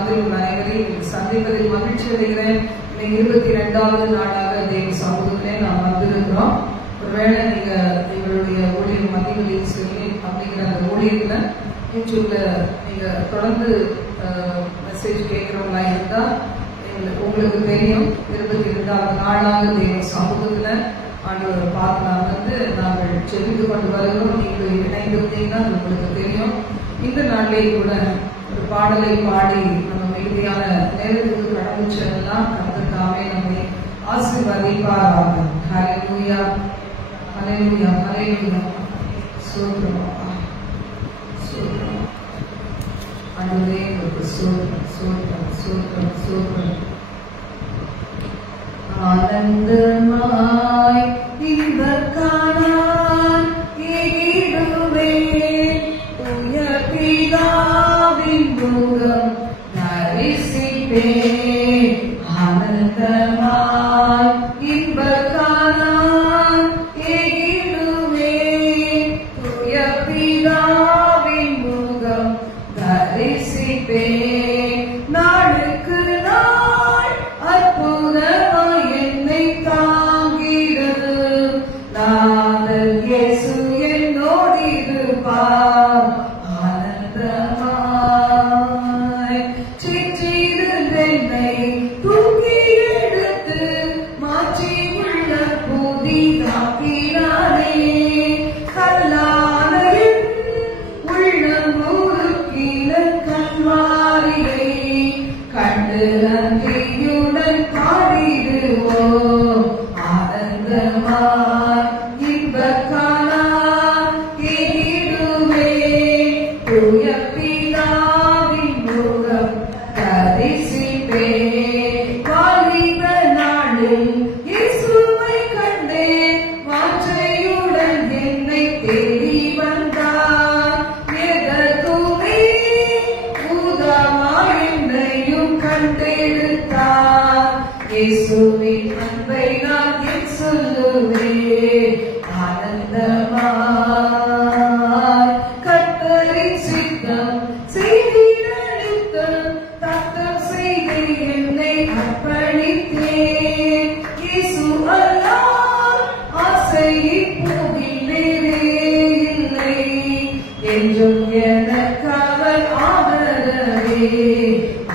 வந்திருக்கும் அனைவரையும் சந்திப்பதில் மகிழ்ச்சி அடைகிறேன். 22வது நாளாக தேவ சமூகத்திலே நாம் வந்திருக்கிறோம். ஒருவேளை நீங்க எங்களுடைய ஊழியர் மத்தியில் சொல்லி அப்படிங்கிற அந்த ஊழியர்ல யூடியூப்ல நீங்க தொடர்ந்து மெசேஜ் கேட்கிறவங்களா இருந்தா உங்களுக்கு தெரியும். 22வது நாளாக தேவ சமூகத்துல ஆண்டவர் பார்த்து நாங்கள் செவித்து கொண்டு வருகிறோம். நீங்கள் இணைந்திருந்தீங்கன்னா அது உங்களுக்கு தெரியும். இந்த நாளிலே கூட ஒரு பாடலை பாடி நம்ம மிகுதியான நேரத்துக்கு கடந்து செல்லலாம். கர்த்தர் நம்மை ஆசீர்வதிப்பாராக. ஹல்லேலூயா, ஹல்லேலூயா, ஹல்லேலூயா. ஸ்தோத்திரம் ஸ்தோத்திரம் ஆண்டவரே, ஸ்தோத்திரம் ஸ்தோத்திரம் ஸ்தோத்திரம் ஸ்தோத்திரம். ஆனந்தமாய் இன்பக்கானான் ஏகிடுவேன், உயர் பிதாவின் முகம் தரிசிப்பேன். ஆனந்தமாய் இன்பக்கானான் ஏகிடுவேன், உயர் பிதாவின் முகம் தரிசிப்பேன். நாளுக்கு நாள் அற்புதமாய் என்னை தாங்கிடு, நாதன் இயேசு என்னோடிருப்பார். ஆனந்தமாய் சிற்றிருந்தென்னை தூக்கி எடுத்து மாற்றி உள்ள புதிதாக்கினானே. கல்லான உள்ளம் முறுக்கின கல்வாரியை கண்டு நன்றியுடன் பாடிடுவோம். ஆனந்தமாய் இன்பக்கானான் ஏகிடுவேன், உயர் பிதாவின் முகம் தரிசிப்பேன். வாலிப நாளில் இயேசுவை கண்டேன், வாஞ்சையுடன் என்னை தேடி வந்தார். எதற்குமே உதவாய் என்னையும் கண்டெடுத்தார். இயேசுவின் அன்பை நான் என் சொல்லுவேன். ஆனந்தமாய் கர்த்தரின் சித்தம் செய்திட நித்தம் தத்தம் செய்து என்னை அர்ப்பணித்தேன். இயேசு அல்லால் ஆசை இப்போதில் வேறே இல்லை, என்றும் எனக்கு அவர் ஆதரவே.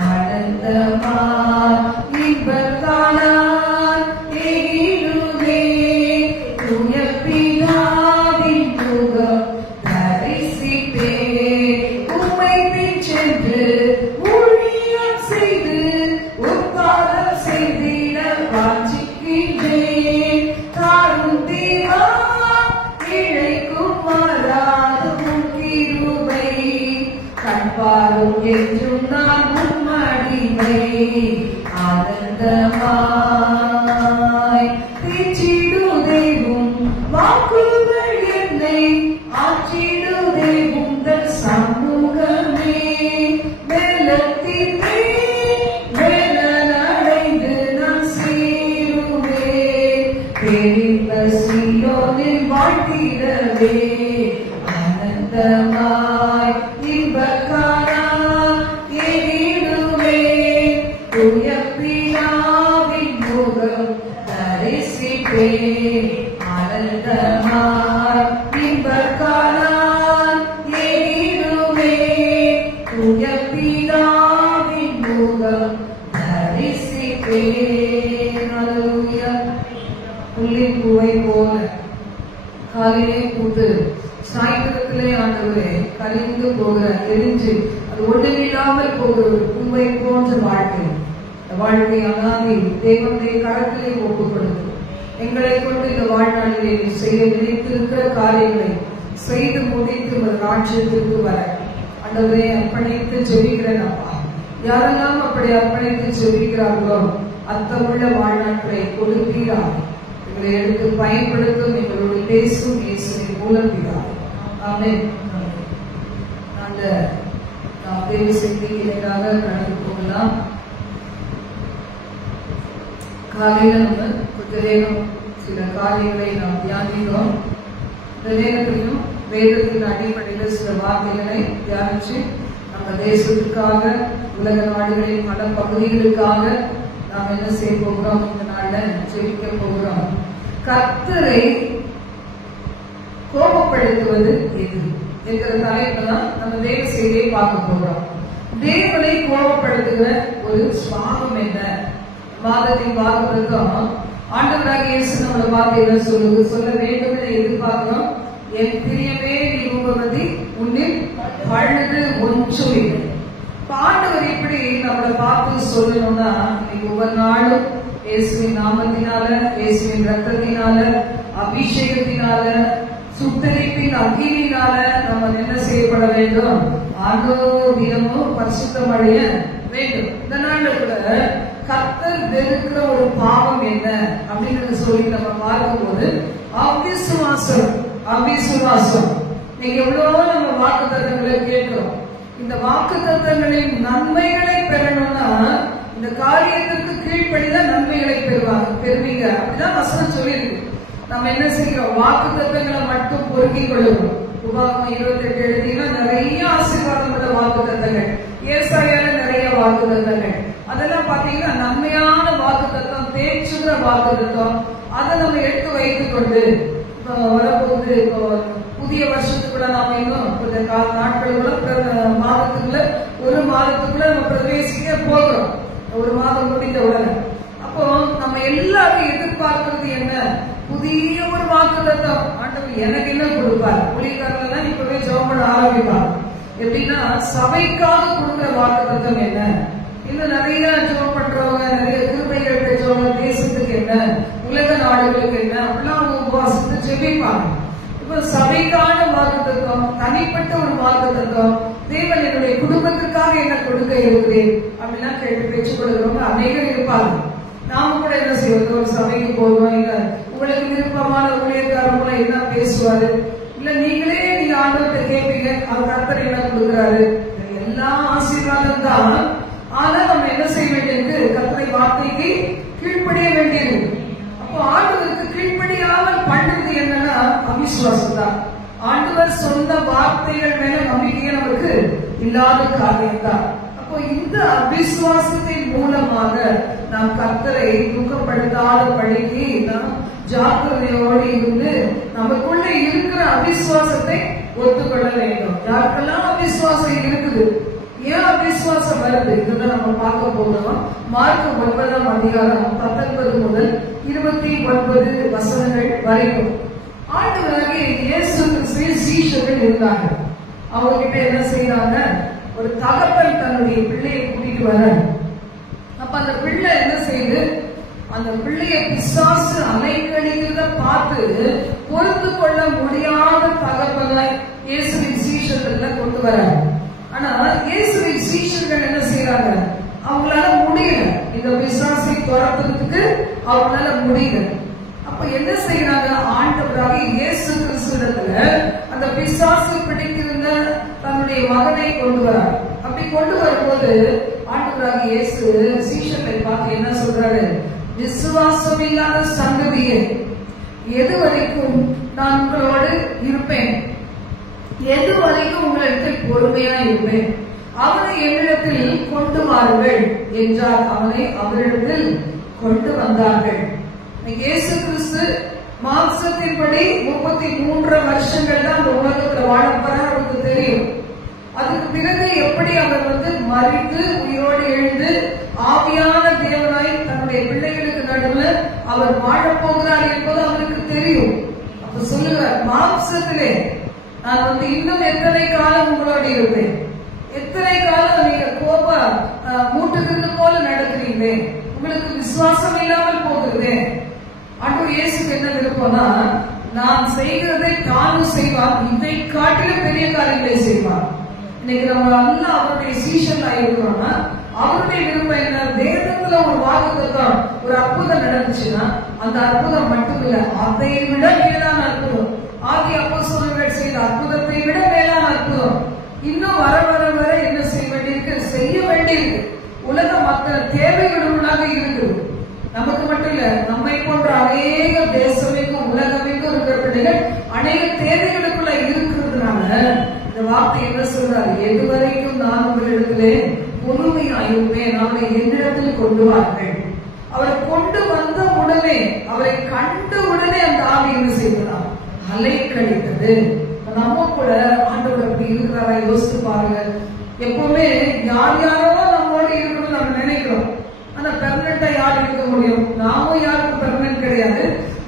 ஆனந்தமாய் இன்பக்கானான் ஏகிடுவேன், உயர் பிதாவின் முகம் தரிசிப்பேன். உம்மை பின் சென்று ஊழியம் செய்து உற்பாதம் செய்திட வாஞ்சிக்கின்றேன். தாரும் தீவா இழைக்கும் மாறாதும் கிருபை, கண்பாரும் என்றும் நான் உம்மடிமை. ஆனந்தமாய் பேச்சிடுதேவும் வாக்குகள் என்னை ஆற்றிடுதே உங்கள் சமூகமே. வெள்ளத்திலே வேலனடைந்து நான் சேருவேன், பெரிய சீயோனில் வாழ்த்திடவே. ஆனந்தமாய் இன்பக்கானான் ஏகிடுவேன், உயர் பிதாவின் முகம் தரிசிப்பேன். ஆனந்தமாய் இன்பக்கானான் ஏகிடுவேன், உயர் பிதாவின் முகம் தரிசிப்பேன். ஹல்லேலூயா. புல்லின் பூவை போல காலிலே பூத்து சாய்ந்தத்திலே ஆண்டவரே கரிந்து போகிற எரிஞ்சு அது ஒன்றுமில்லாமல் போகிற ஒரு பூவை போன்ற வாழ்க்கை, வாழ்க்கை அனாதி தேவனுடைய கரத்திலே ஒப்புக் கொடுக்கும். எங்களை கொண்டு இந்த வாழ்நாளிலே செய்ய நினைத்திருக்கிற காரியங்களை செய்து முடித்து ஒரு ராஜ்யத்திற்கு வர ஆண்டவரே அர்ப்பணித்து ஜெபிக்கிறேன். அப்பா, யாரெல்லாம் அப்படி அர்ப்பணித்து ஜெபிக்கிறார்களோ அர்த்தமுள்ள வாழ்நாட்களை கொடுப்பீராக. எங்களை எடுத்து பயன்படுத்தும் எங்களோடு பேசும் இயேசுவின் மூலம் பிதாவே. ஆமென். அந்த நாம் தேவ செய்திக்காக கடந்து போகலாம். காலையில நம்ம கொஞ்ச நேரம் சில காரியங்களை நாம் தியானிக்கிறோம். இந்த நேரத்திலும் வேதத்தின் அடிப்படையில் சில வார்த்தைகளை தியானிச்சு நம்ம நம்ம தேசத்துக்காக, உலக நாடுகளின் பல பகுதிகளுக்காக நாம் என்ன செய்ய போகிறோம்? இந்த நாள்ல ஜெபிக்க போகிறோம். கர்த்தரை கோபப்படுத்துவது எது என்கிற தலைப்புல நம்ம தேவ செய்தியை பார்க்க போகிறோம். தேவனை கோபப்படுத்துகிற ஒரு சுவாபம் என்ன? மாதத்தின் வாக்குறுத்தம் ஆண்டவராக இயேசு நம்மளை பார்த்து என்ன சொல்ல வேண்டும் என எதிர்பார்க்கிறோம். என் பிரியமே நீ உபவதி உன்னில் பழுது ஒன்றும் இல்லை. ஆண்டவர் இப்படி நம்மளை பார்த்து சொல்லணும்னா இன்னைக்கு ஒவ்வொரு நாளும் இயேசுவின் நாமத்தினால, இயேசுவின் ரத்தத்தினால, அபிஷேகத்தினால, சுத்தரிப்பின் அக்கினியினால நம்ம என்ன செய்யப்பட வேண்டும்? தினமும் பரிசுத்தம் அடைய வேண்டும். இந்த நாள்ல கூட கர்த்தர் வெறுக்கிற ஒரு பாவம் என்ன அப்படின்னு சொல்லி நம்ம பார்க்கும்போது அவிசுவாசம். அவிசுவாசம் நீங்க எவ்வளவோ நம்ம வாக்கு தத்தங்களை கேட்கிறோம். இந்த வாக்கு தத்தங்களின் நன்மைகளை பெறணும்னா இந்த காரியத்திற்கு கீழ்ப்படிதான் நன்மைகளை பெறுவீங்க. அப்படிதான் வசனம் சொல்லியிருக்கு. நம்ம என்ன செய்கிறோம்? வாக்கு தத்தங்களை மட்டும் பொறுக்கிக் கொள்ளுவோம். உபாகமம் 28 எழுதினா நிறைய ஆசீர்வாதம் உள்ள வாக்கு தத்தங்கள், ஏசாயால நிறைய வாக்கு தத்தங்கள், அதெல்லாம் பாத்தீங்கன்னா நன்மையான வாக்கு தத்தம், தேய்ச்சுகிற வாக்கு தத்தம். அதை நம்ம எடுத்து வைத்துக் கொண்டு வரப்போகுது. புதிய வருஷத்துக்குள்ள நாம இன்னும் நாட்களுக்குள்ள, மாதத்துக்குள்ள, ஒரு மாதத்துக்குள்ள நம்ம பிரவேசிக்க போகிறோம். ஒரு மாதம் முடிந்த உடனே அப்போ நம்ம எல்லாரும் எதிர்பார்க்கிறது என்ன? புதிய ஒரு வாக்கு தத்தம். ஆண்டவர் எனக்கு என்ன கொடுப்பார்? ஊழியக்காரர்கள் இப்பவே ஜெபம் பண்ண ஆரம்பிப்பாங்க. எப்படின்னா சபைக்காக கொடுக்கிற வாக்கு தத்தம் என்ன? இன்னும் நிறைய ஜெபம் பண்றவங்க, நிறைய கிருபைகள் பெற்றவங்க, தேசத்துக்கு என்ன, உலக நாடுகளுக்கு என்ன, அப்படிலாம் உபவாசித்து ஜெபிப்பாங்க. இப்ப சபைக்கான வாக்கு தத்துவம், தனிப்பட்ட ஒரு வாக்கு தத்துவம், தேவன் என்னுடைய குடும்பத்துக்காக என்ன கொடுக்க இருக்கிறேன் அப்படிலாம் கேட்டு பேச்சுக் கொள்கிறவங்க அநேகர் இருப்பாங்க. நாம கூட என்ன செய்வது? ஒரு சபைக்கு போவோம். இல்ல உங்களுக்கு விருப்பமான ஊழியக்காரங்கள என்ன பேசுவாரு, இல்ல நீங்களே நீங்க ஆண்டவர்கிட்ட கேட்பீங்க, அவர் கர்த்தர் என்ன கொடுக்கிறாரு, எல்லா ஆசீர்வாதம் தான். ஆனா நம்ம என்ன செய்ய வேண்டியது? கர்த்தரை வார்த்தைக்கு கீழ்ப்படிய வேண்டியது. அப்போ ஆண்டவருக்கு கீழ்ப்படியாமல் பண்றது என்னன்னா அவிசுவாசம் தான். ஆண்டவர் சொந்த வார்த்தைகள் மேல நம்பிக்கையே நமக்கு இல்லாத காரியம் தான். அப்போ இந்த அவிசுவாசத்தின் மூலமாக நாம் கர்த்தரை துக்கப்படுத்தாத படிக்கு நாம் ஜாக்கிரதையோடு இருந்து நமக்குள்ள இருக்கிற அவிசுவாசத்தை ஒத்துக்கொள்ள வேண்டும். யாருக்கெல்லாம் அவிசுவாசம் இருக்குது, ஏன் அவிசுவாசம் வருது, இதுதான் நம்ம பார்க்க போகிறோம். மார்க் 9ஆம் அதிகாரம் 19 முதல் 29 வசனங்கள் வரைக்கும். ஆண்டவராகிய இயேசு கிறிஸ்துவின் சீஷர்கள் இருந்தாங்க. அவங்க கிட்ட என்ன செய்யறாங்க? ஒரு தகப்பன் தன்னுடைய பிள்ளையை கூட்டிட்டு வர, அப்ப அந்த பிள்ளை என்ன செய்யுது? அந்த பிள்ளையை பிசாசு அலைக்கழிக்கிறத பார்த்து பொறுத்து கொள்ள முடியாத தகப்பனை இயேசுவின் சீஷர்கள் கொண்டு வர. ஆனா இயேசுவின் சீஷர்கள் என்ன செய்யறாங்க? அவங்களால முடியல, இந்த பிசாசை துரத்துறதுக்கு அவங்களால முடியல. அப்ப என்ன செய்யறாங்க? ஆண்டவராக இயேசு கிறிஸ்துவிடத்துல அந்த பிசாசு பிடித்திருந்த தன்னுடைய மகனை கொண்டு வரார். அப்படி கொண்டு வரும்போது ஆண்டவராக இயேசு சீஷர்களை பார்த்து என்ன சொல்றாரு? விசுவாசம் இல்லாத சந்ததியே, எது வரைக்கும் நான் உங்களோடு இருப்பேன், எது வரைக்கும் உங்களிடத்தில் பொறுமையா இருப்பேன், அவனை என்னிடத்தில் கொண்டு வாருங்கள் என்றார். அவனை அவரிடத்தில் கொண்டு வந்தார்கள். இயேசு கிறிஸ்து மாம்சத்தின்படி 33 வருஷங்கள் தான் அந்த உலகத்துல வாழப்போற அவருக்கு தெரியும். அதுக்கு பிறகு எப்படி அவர் மறித்து உயிரோடு எழுந்து ஆவியான தேவனாய் தன்னுடைய பிள்ளைகளுக்கு நடுவில் அவர் வாழப்போகிறார் என்பது அவருக்கு தெரியும். அப்ப சொல்லுவார், மாம்சத்திலே நான் இன்னும் எத்தனை காலம் உங்களோடு இருப்பேன், எத்தனை காலம் நீங்க கோப மூட்டுகிறது போல நடக்கிறீங்களே, உங்களுக்கு விசுவாசம் இல்லாமல் போகிறதே. ஆண்டவர் இயேசுக்கு என்ன விருப்பம்னா, நான் செய்கிறதை தானும் செய்வார், இதை காட்டிலும் பெரிய காரியங்களை செய்வார். இன்னைக்கு நம்ம எல்லாம் அவருடைய சீஷன் ஆயிருக்கிறோம்னா அவருடைய விருப்பம் என்ன? வேதத்துல ஒரு வாக்குத்தத்தம், ஒரு அற்புதம் நடந்துச்சுன்னா அந்த அற்புதம் மட்டும் இல்ல, அதை விட மேலான அற்புதம், ஆதி அப்போஸ்தலர்கள் செய்த அற்புதத்தை விட மேலான அற்புதம் இன்னும் வர வர வர என்ன செய்ய வேண்டியிருக்கு? செய்ய வேண்டியிருக்கு. உலக மக்கள் தேவைகளுள்ளாக இருக்குது. நமக்கு மட்டும் இல்ல, நம்மை போன்ற அநேக தேசமைக்கும் உலகமைக்கும் இருக்கிற பிள்ளைகள் அநேக தேவைகளுக்குள்ள இருக்கிறதுனால இந்த வார்த்தை என்ன சொல்றாரு? எதுவரைக்கும் நான் உங்களிடத்திலே பொறுமையாயிருப்பேன், அவரை என்னிடத்தில் கொண்டு வார்கள். அவரை கொண்டு வந்த உடனே, அவரை கண்ட உடனே அந்த ஆவி என்ன செய்யலாம்? அலைக்கழித்தது. நம்ம கூட ஆண்டவர் அப்படி இருக்கிறாரா யோசித்து பாருங்க. எப்பவுமே யார் யாரோ நம்மோட இருக்கணும்னு நம்ம நினைக்கிறோம். ஆனா பெர்மனண்டா யார் இருக்க முடியும்? நாமும் யாருக்கும் பெர்மனன்ட் கிடையாது,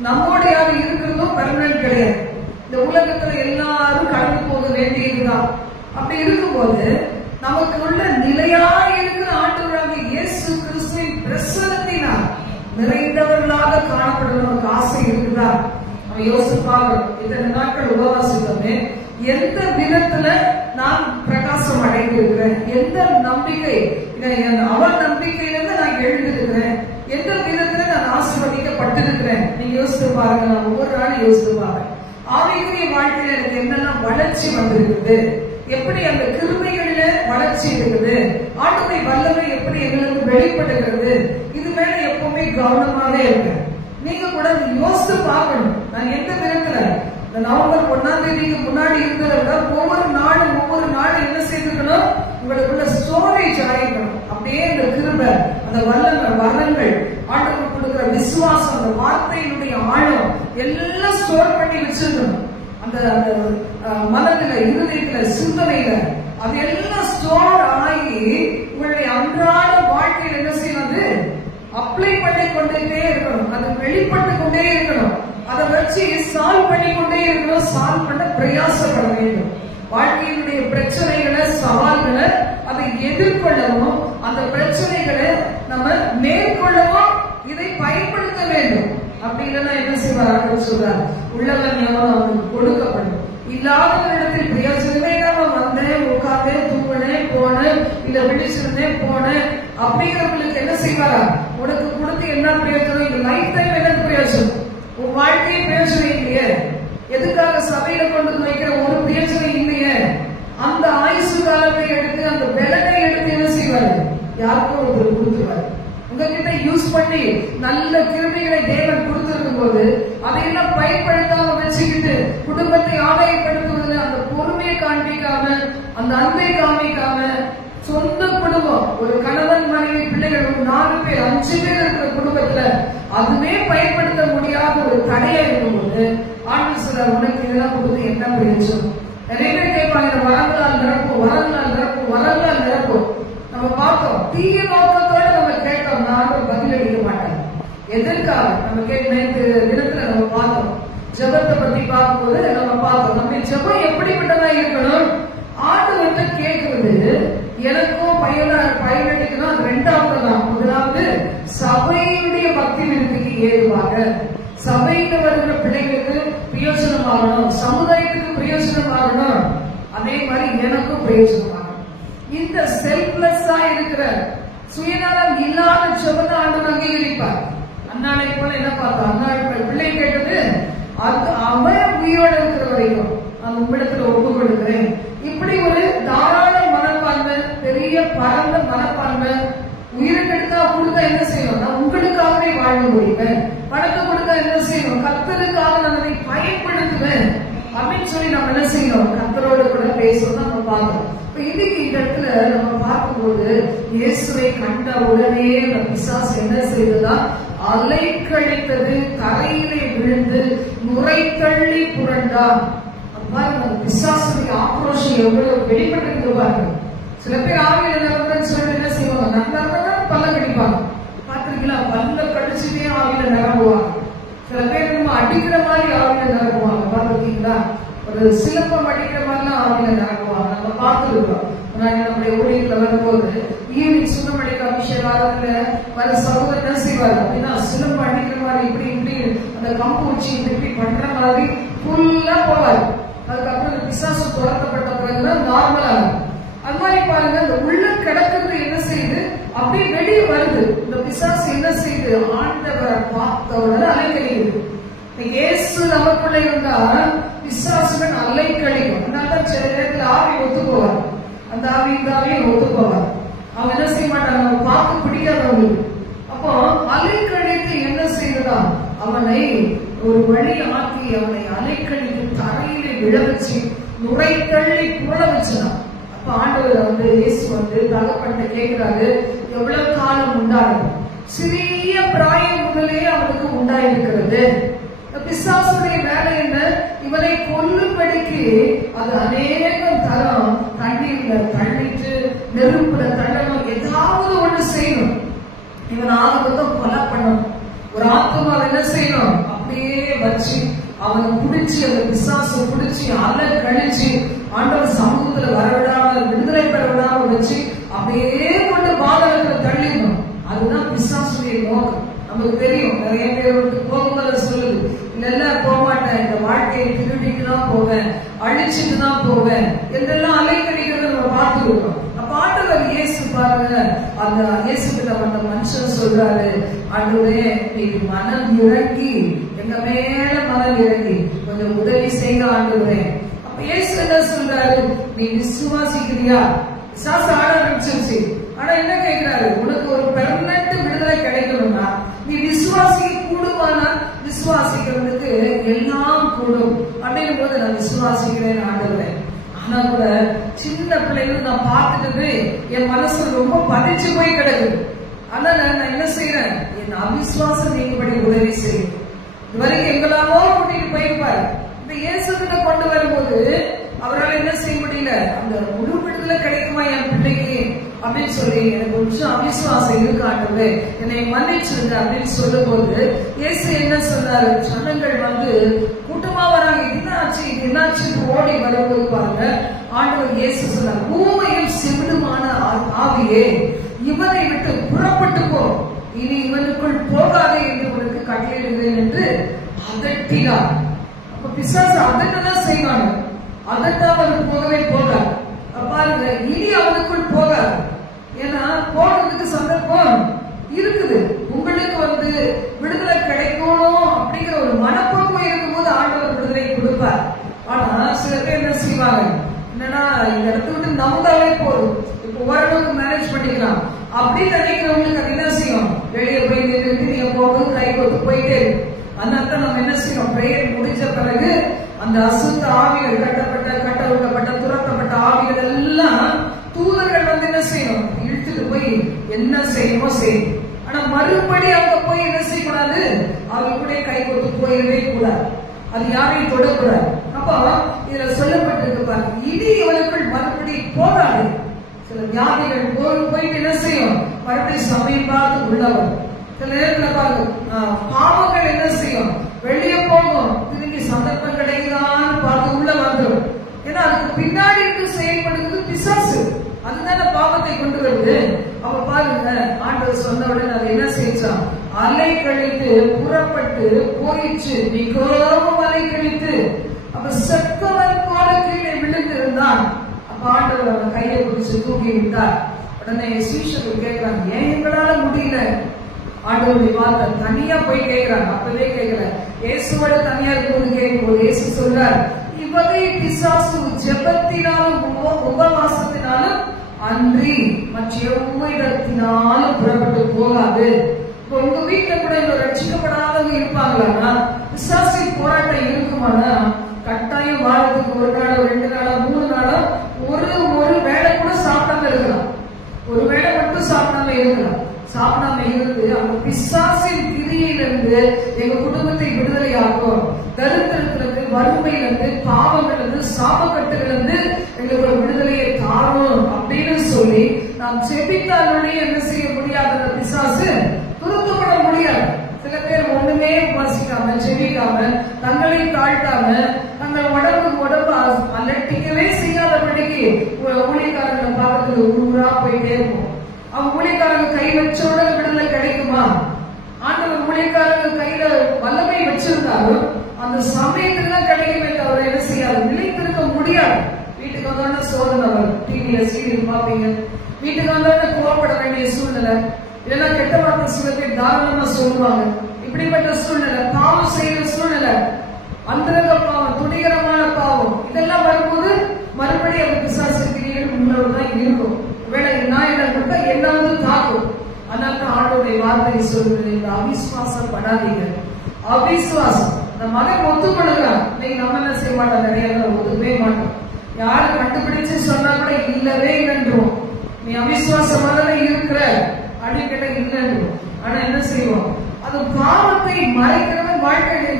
நம்மோட யாரும் இருக்கிறதும் பெர்மனன்ட் கிடையாது. இந்த உலகத்துல எல்லாரும் கடந்து போக வேண்டியதுதான். அப்படி இருக்கும்போது நமக்கு உள்ள நிலையா இருக்கிற ஆண்டவராக இயேசு கிறிஸ்துவின் பிரசன்னத்தினால் நிறைந்தவர்களாக காணப்பட நமக்கு ஆசை இருக்குதா? நம்ம யோசிப்பாங்க. இத்தனை நாட்கள் உபவாசித்தோமே, எந்த விதத்துல நான் பிரகாசம் அடைந்திருக்கிறேன், எந்த நம்பிக்கை, அவர் நம்பிக்கையிலிருந்து நான் எழுந்திருக்கிறேன், எந்த விதத்துல நான் ஆசீர்வதிக்கப்பட்டிருக்கிறேன். நீங்க யோசித்து பாருங்க. நான் ஒவ்வொரு நாளும் யோசித்து பாருங்க. ஆவிக்குரிய வாழ்க்கையில எனக்கு என்னெல்லாம் வளர்ச்சி வந்திருக்குது, எப்படி அந்த கிருபைகளில வளர்ச்சி இருக்குது, ஆண்டவருடைய வல்லமை எப்படி எங்களுக்கு வெளிப்படுகிறது, இது மேல எப்பவுமே கவனமாவே இருக்கேன். நீங்க கூட யோசித்து பார்க்கணும். நான் எந்த விதத்துல நவம்பர் 1ஆம் தேதிக்கு முன்னாடி இருந்ததை விட ஒவ்வொரு நாளும் என்ன செய்திருக்கணும்? உங்களுக்குள்ள ஸ்டோரேஜ் ஆகிக்கணும். அப்படியே இந்த கிருபை, அந்த வல்லமை, வரங்கள், ஆண்டவர் கொடுக்கிற விசுவாசம், அந்த வார்த்தையினுடைய ஆழம் எல்லாம் ஸ்டோர் பண்ணி வச்சிருக்கணும். அந்த மனதில, இருதயத்துல, சிந்தனையில அது எல்லாம் ஸ்டோர் ஆகி உங்களுடைய அன்றாட வாழ்க்கையில் என்ன செய்வது? அப்ளை பண்ணி கொண்டே இருக்கணும். அது வெளிப்பட்டு கொண்டே இருக்கணும். அதை வச்சு சால்வ் பண்ணி கொண்டே இருக்கணும். சால்வ் பண்ண பிரயாசப்பட வேண்டும். வாழ்க்கையினுடைய பிரச்சனைகளை, சவால்களை அதை எதிர்கொள்ளவும், அந்த பிரச்சனைகளை நம்ம மேற்கொள்ளவும் இதை பயன்படுத்த வேண்டும். அப்படி இல்லைன்னா என்ன செய்வார் சொல்றாரு? உள்ளவன் எவன் அவனுக்கு கொடுக்கப்படும். இல்லாதவரிடத்தில் பிரயோஜனமே இல்லாம வந்தேன், உட்கார்ந்தேன், தூங்கினேன், போனேன், இல்ல விழிச்சிருந்தேன், போனேன் அப்படிங்கிறவங்களுக்கு என்ன செய்வாரா? உனக்கு கொடுத்து என்ன பிரயோஜனம்? இந்த லைஃப் டைம் எனக்கு பிரயோஜனம், உன் வாழ்க்கையை பிரயோஜனம் இல்லையே. எதுக்காக சபையில கொண்டு வைக்கிற ஒரு பிரயோஜனம் இல்லையே. அந்த ஆயுசு காலத்தை எடுத்து, அந்த பலனை எடுத்து என்ன செய்வாரு? யாருக்கும் ஒருத்தர் கொடுத்துருவாரு. உங்ககிட்ட யூஸ் பண்ணி நல்ல கிருமிகளை தேவன் கொடுத்திருக்கும் போது அதையெல்லாம் பயன்படுத்தாம வச்சுக்கிட்டு குடும்பத்தை ஆதாயப்படுத்துவதில் அந்த பொறுமையை காண்பிக்காம, அந்த அன்பை காமிக்காம, சொந்த குடும்பம், ஒரு கணவன், மனைவி, பிள்ளைகள், ஒரு 4 பேர் 5 பேர் இருக்கிற குடும்பத்துல அதுவே பயன்படுத்த முடியாத ஒரு தடையா இருக்கும்போது ஆண்டு சில உனக்கு இதெல்லாம் கொடுத்து என்ன பிரயோஜனம்? நிறைய பேர் கேட்பாங்க, வரங்களால் நிரப்பும், வரங்களால் நிரப்பும், வரங்களால் நிரப்பும். நம்ம பார்த்தோம், தீய நோக்கத்தோட நம்ம கேட்டோம், நானும் பதில் அளிக்க மாட்டேன். எதற்காக நம்ம நேற்று தினத்துல நம்ம பார்த்தோம், ஜபத்தை பத்தி பார்க்கும்போது நம்ம பார்த்தோம், நம்ம ஜபம் எப்படிப்பட்டதா இருக்கணும்? ஆண்டவர்கிட்ட கேட்கிறது எனக்கும் பயனளிக்கணும். அது 2வது தான். முதலாவது சபையுடைய பக்தி விருத்திக்கு ஏதுவாக, சபையில வருகிற பிள்ளைகளுக்கு பிரயோஜனமாகணும், சமுதாயத்துக்கு பிரயோஜனமாகணும், அதே மாதிரி எனக்கும் பிரயோஜனமாகணும். இந்த செல்ஃப்லெஸ்ஸா இருக்கிற, சுயநலம் இல்லாத ஜபத்தை ஆண்டவர் அங்கீகரிப்பார். அண்ணாளை போல என்ன பார்த்தோம்? அண்ணாள் பிள்ளை கேட்டது, அது அவன் உயிரோட இருக்கிற வரைக்கும் நான் உங்களிடத்துல ஒப்பு கொடுக்கிறேன். இப்படி ஒரு தாராள மனப்பான்மை, பெரிய பரந்த மனப்பான்மை, உயிருக்கு எடுத்தா கொடுத்தா என்ன செய்யணும்? நான் உங்களுக்காகவே வாழ முடியுவேன். பணத்தை கொடுத்தா என்ன செய்யணும்? கர்த்தருக்காக நான் அதை பயன்படுத்துவேன் அப்படின்னு சொல்லி நம்ம என்ன செய்யணும்? கர்த்தரோடு கூட பேசணும். நம்ம பார்க்கணும். இன்னைக்கு இந்த இடத்துல நம்ம பார்க்கும்போது இயேசுவை கண்ட உடனே அந்த பிசாசு என்ன செய்ததா? அலைக்கழித்தது, தரையிலே விழுந்து நுரை தள்ளி புரண்டான். அந்த பிசாசுடைய ஆக்ரோஷம் எவ்வளவு வெளிப்பட்டு பாருங்க. சில பேர் ஆவியில நிரம்புன்னு சொல்லிட்டு என்ன செய்வாங்க? நல்லா பல்ல கடிப்பாங்க. பாத்திருக்கீங்களா? பல்ல கடிச்சுட்டே ஆவியில நிரம்புவாங்க. சில பேர் நம்ம அடிக்கிற மாதிரி ஆவியில நிரம்புவாங்க. பாத்திருக்கீங்களா? ஒரு சிலப்பம் அடிக்கிற மாதிரிலாம் ஆவியில நிரம்புவாங்க. நம்ம பார்த்துருக்கோம். நம்முடைய ஊழியத்துல வரும்போது ஈவினிங் சுண்ணமடைக்க அபிஷேகத்துல வர சகோதரர் என்ன செய்வார் அப்படின்னா, சிலம்பம் அடிக்கிற மாதிரி இப்படி இப்படி அந்த கம்பு வச்சு இப்படி பண்ற மாதிரி ஃபுல்லா போவார். அதுக்கப்புறம் பிசாசு துரத்தப்பட்ட பிறகுதான் நார்மலா இருக்கும். அது மாதிரி பாருங்க, இந்த உள்ள கிடக்கிறது என்ன செய்யுது? அப்படியே வெளியே வருது. இந்த பிசாசு என்ன செய்யுது? ஆண்டவரை பார்த்த உடனே அலைக்கழிக்குது. இயேசு நமக்குள்ள இருந்தா பிசாசுடன் அலைக்கழிக்கும். அதனாலதான் சில நேரத்தில் ஆவி ஒத்து போவார். அந்த ஆவி இந்த ஆவியை ஒத்து போவார். அவங்க என்ன செய்ய மாட்டாங்க? நம்ம பார்த்து பிடிக்காதவங்களுக்கு. அப்போ அலைக்கழித்து என்ன செய்யுதா? அவனை ஒரு வழி ஆக்கி அவனை அலைக்கழித்து தரையிலே விழ வச்சு நுரை தள்ளி புரள வச்சுதான். அப்ப ஆண்டவர் இயேசு தகப்பன்ட்ட கேட்கிறாரு, எவ்வளவு காலம் உண்டாகும்? சிறிய பிராயம் முதலே அவனுக்கு உண்டாயிருக்கிறது. பிசாசுடைய வேலை என்ன? இவனை கொல்லும்படிக்கு அது அநேகம் தரம் தண்ணீர்ல தள்ளிட்டு நெருப்புல தள்ளணும், ஏதாவது ஒண்ணு செய்யணும். இவன் ஆகமொத்தம் கொலை பண்ணணும். ஒரு ஆத்மாவை என்ன செய்யணும்? அப்படியே வச்சு அவனை பிடிச்சி, அந்த பிசாசு பிடிச்சி அல கழிச்சு ஆண்டவர் சமூகத்துல வரவிடாம விடுதலை பெற விடாம வச்சு அப்படியே கொண்டு பாதகத்துல தள்ளிடணும். அதுதான் பிசாசுடைய நோக்கம். நமக்கு தெரியும், நிறைய பேர் போகும்போது சொல்லுது, இல்ல போக மாட்டேன், இந்த வாழ்க்கையை திருடிட்டு தான் போவேன், அழிச்சுட்டு தான் போவேன் என்றெல்லாம் அலைக்கடிக்கிறத நம்ம பார்த்துருக்கோம். அப்ப ஆண்டவர் இயேசு பாருங்க, அந்த இயேசு கிட்ட வந்த மனுஷன் சொல்றாரு, ஆண்டவரே நீங்க மனம் இறங்கி, எங்க மேல மனம் இறங்கி கொஞ்சம் உதவி செய்ய ஆண்டவரே. அப்ப இயேசு என்ன சொல்றாரு? நீ விசுவாசிக்கிறியா? விசுவாச ஆட ஆரம்பிச்சிருச்சு. ஆனா என்ன கேட்கிறாரு? உனக்கு ஒரு பெர்மனன்ட் விடுதலை கிடைக்கணும்னா நீ விசுவாசிக்க கூடுமானா? விசுவாசிக்கிறதுக்கு எல்லாம் கூடும் அப்படிங்கும் போது நான் விசுவாசிக்கிறேன் ஆண்டவரே. ஆனா கூட சின்ன பிள்ளைகள் நான் பார்த்துட்டு என் மனசு ரொம்ப பதிச்சு போய் கிடக்குது. அதனால நான் என்ன செய்யறேன்? என் அவிசுவாசம் நீங்கபடி உதவி செய்யும். இதுவரைக்கும் எங்கெல்லாமோ கூட்டிட்டு போயிருப்பாரு. இப்ப இயேசுகிட்ட கொண்டு வரும்போது அவரால் என்ன செய்ய முடியல. அந்த முழு விடுதலை கிடைக்குமா என் பிள்ளைக்கு அப்படின்னு சொல்லி எனக்கு கொஞ்சம் அவிசுவாசம் இருக்கு ஆண்டவரே, என்னை மன்னிச்சிருங்க அப்படின்னு சொல்லும் போது இயேசு என்ன சொன்னாரு? ஜனங்கள் கூட்டமா வராங்க, என்னாச்சு இது என்னாச்சுன்னு ஓடி வரும்போது பாருங்க, ஆண்டவர் இயேசு சொன்னார், பூமையில் செவிடுமான ஆவியே இவனை விட்டு புறப்பட்டு போ, இனி இவனுக்குள் போகாதே என்று உனக்கு கட்டளையிடுகிறேன் என்று அதட்டினார். அப்ப பிசாசு அதட்டதான் செய்வாங்க, அதட்டா அவனுக்கு போகவே போகாது. பாருங்க, இனி அவனுக்குள் போகாது. ஏன்னா போடுறதுக்கு சந்தர்ப்பம் இருக்குது. உங்களுக்கு விடுதலை கிடைக்கணும் அப்படிங்கிற ஒரு மனப்பக்குவம் இருக்கும்போது ஆண்டவர் விடுதலை கொடுப்பார். ஆனா சில பேர் என்ன செய்வாங்க, என்னன்னா இந்த இடத்த விட்டு நம்பவே போதும், இப்ப ஓரளவுக்கு மேனேஜ் பண்ணிக்கலாம் அப்படின்னு நினைக்கிறவங்களுக்கு அது என்ன செய்யும்? வெளியே போய் நின்று நீங்க போகும்போது கை கொடுத்து போயிட்டே இருக்கு. அதனால நம்ம என்ன செய்யணும்? பிரேயர் முடிஞ்ச பிறகு அந்த அசுத்த ஆவிகள், கட்டவிட்டப்பட்ட துரத்தப்பட்ட ஆவிகள் எல்லாம் தூதர்கள் என்ன செய்யணும்? இழுத்துட்டு போய் என்ன செய்யணுமோ செய்யும். ஆனா மறுபடி அவங்க போய் என்ன செய்யக்கூடாது? அவங்க கூட கை கொடுத்து போயிடவே கூடாது, அது யாரையும் தொடக்கூடாது. அப்போ இதுல சொல்லப்பட்டிருக்கு பாருங்க, இனி இவனுக்குள் மறுபடி போகாது. சில வியாதிகள் போயிட்டு என்ன செய்யும்? மறுபடியும் சமயம் பார்த்து உள்ளவர். சில நேரத்துல பாருங்க, பாவங்கள் என்ன செய்யும்? வெளியே போகும், திரும்பி சந்தர்ப்பம் கிடைக்குதான்னு பார்த்து உள்ள வந்துடும். ஏன்னா அதுக்கு பின்னாடி இருந்து செயல்படுகிறது பிசாசு, அதுதான பாவத்தை கொண்டு வருது. அவ பாருங்க, ஆண்டவர் சொன்ன உடனே அது என்ன செஞ்சான்? அலை கழித்து புறப்பட்டு போயிடுச்சு, மிகவும் அலை கழித்து. அப்ப செத்தவன் போல கீழே விழுந்திருந்தான். அப்ப ஆண்டவர் அவன் கையை பிடிச்சு தூக்கி விட்டார். உடனே சீஷர்கள் கேட்கிறாங்க, ஏன் எங்களால முடியல? ஆண்டவருடைய வார்த்தை தனியா போய் கேட்கிறாங்க. அப்பவே கேட்கல, இயேசுவோட தனியா இருக்கும்போது கேட்கும்போது இயேசு சொல்றார், இவ்வகை பிசாசு ஜெபத்தினாலும் உபவாசத்தினாலும் அன்றி மற்ற எவ்விடத்தினாலும் புறப்பட்டு போகாது. இப்ப உங்க வீட்டுல கூட இன்னும் ரட்சிக்கப்படாதவங்க இருப்பாங்களா? பிசாசின் போராட்டம் இருக்குமானா கட்டாயம் வாரத்துக்கு ஒரு நாளோ 2 நாளோ 3 நாளோ ஒரு வேளை கூட சாப்பிடாம இருக்கலாம், ஒரு வேளை மட்டும் சாப்பிடாம இருக்கலாம். சாப்பிடாம இருந்து அந்த பிசாசின் கிரியிலிருந்து எங்க குடும்பத்தை விடுதலை ஆக்கும், தரித்திரத்திலிருந்து, வறுமையிலிருந்து, பாவங்களிலிருந்து, சாபக்கட்டுகளிலிருந்து எங்களுக்கு ஒரு விடுதலையை தாரும் அப்படின்னு சொல்லி நாம் செபித்தாலே என்ன செய்ய முடியாது? அந்த பிசாசு துரத்தப்பட முடியாது. சில பேர் ஒண்ணுமே வாசிக்காம செபிக்காம தங்களை தாழ்த்தாம தங்கள் உடம்பு அலட்டிக்கவே செய்யாதபடிக்கு ஊழியக்காரங்களை பார்க்கறதுக்கு ஊரா போயிட்டே இருக்கும். அவங்க ஊழியக்காரங்க கை வச்சோட விடுதலை கிடைக்குமா? ஆண்டவர் ஊழியக்காரங்க கையில வல்லமை வச்சிருந்தாலும் அந்த சமயத்துக்கு தான் கிடைக்குமே தவிர என்ன செய்யாது? நிலைத்திருக்க முடியாது. வீட்டுக்கு வந்தோட சோதனை வரும், டிவியில சீரியல் பார்ப்பீங்க, வீட்டுக்கு வந்தோட கோவப்பட வேண்டிய சூழ்நிலை, இல்லைன்னா கெட்ட வார்த்தை சில பேர் தாராளமா சொல்லுவாங்க. இப்படிப்பட்ட சூழ்நிலை, பாவம் செய்யற சூழ்நிலை, அந்தரங்க பாவம், துணிகரமான பாவம், இதெல்லாம் வரும்போது மறுபடியும் அந்த பிசாசு கிரியைகள் முன்னோடுதான் இருக்கும். வேலை நான் என்ன என்னாவது தாக்கும். அதனால ஆண்டோடைய வார்த்தை சொல்றது, இந்த அவிசுவாசம் படாதீங்க. அவிசுவாசம், இந்த மகன் ஒத்துக்கொள்ளுறான், நீங்க நம்ம என்ன செய்ய மாட்டோம், நிறைய ஒத்துக்கவே மாட்டோம். யாரு கண்டுபிடிச்சு சொன்னா கூட இல்லவே இல்லைன்றோம். நீ அவிசுவாசமா தானே இருக்கிற அப்படின்னு கேட்ட இல்லைன்றோம். ஆனா என்ன செய்வோம்? அது பாவத்தை மறைக்கிறவன்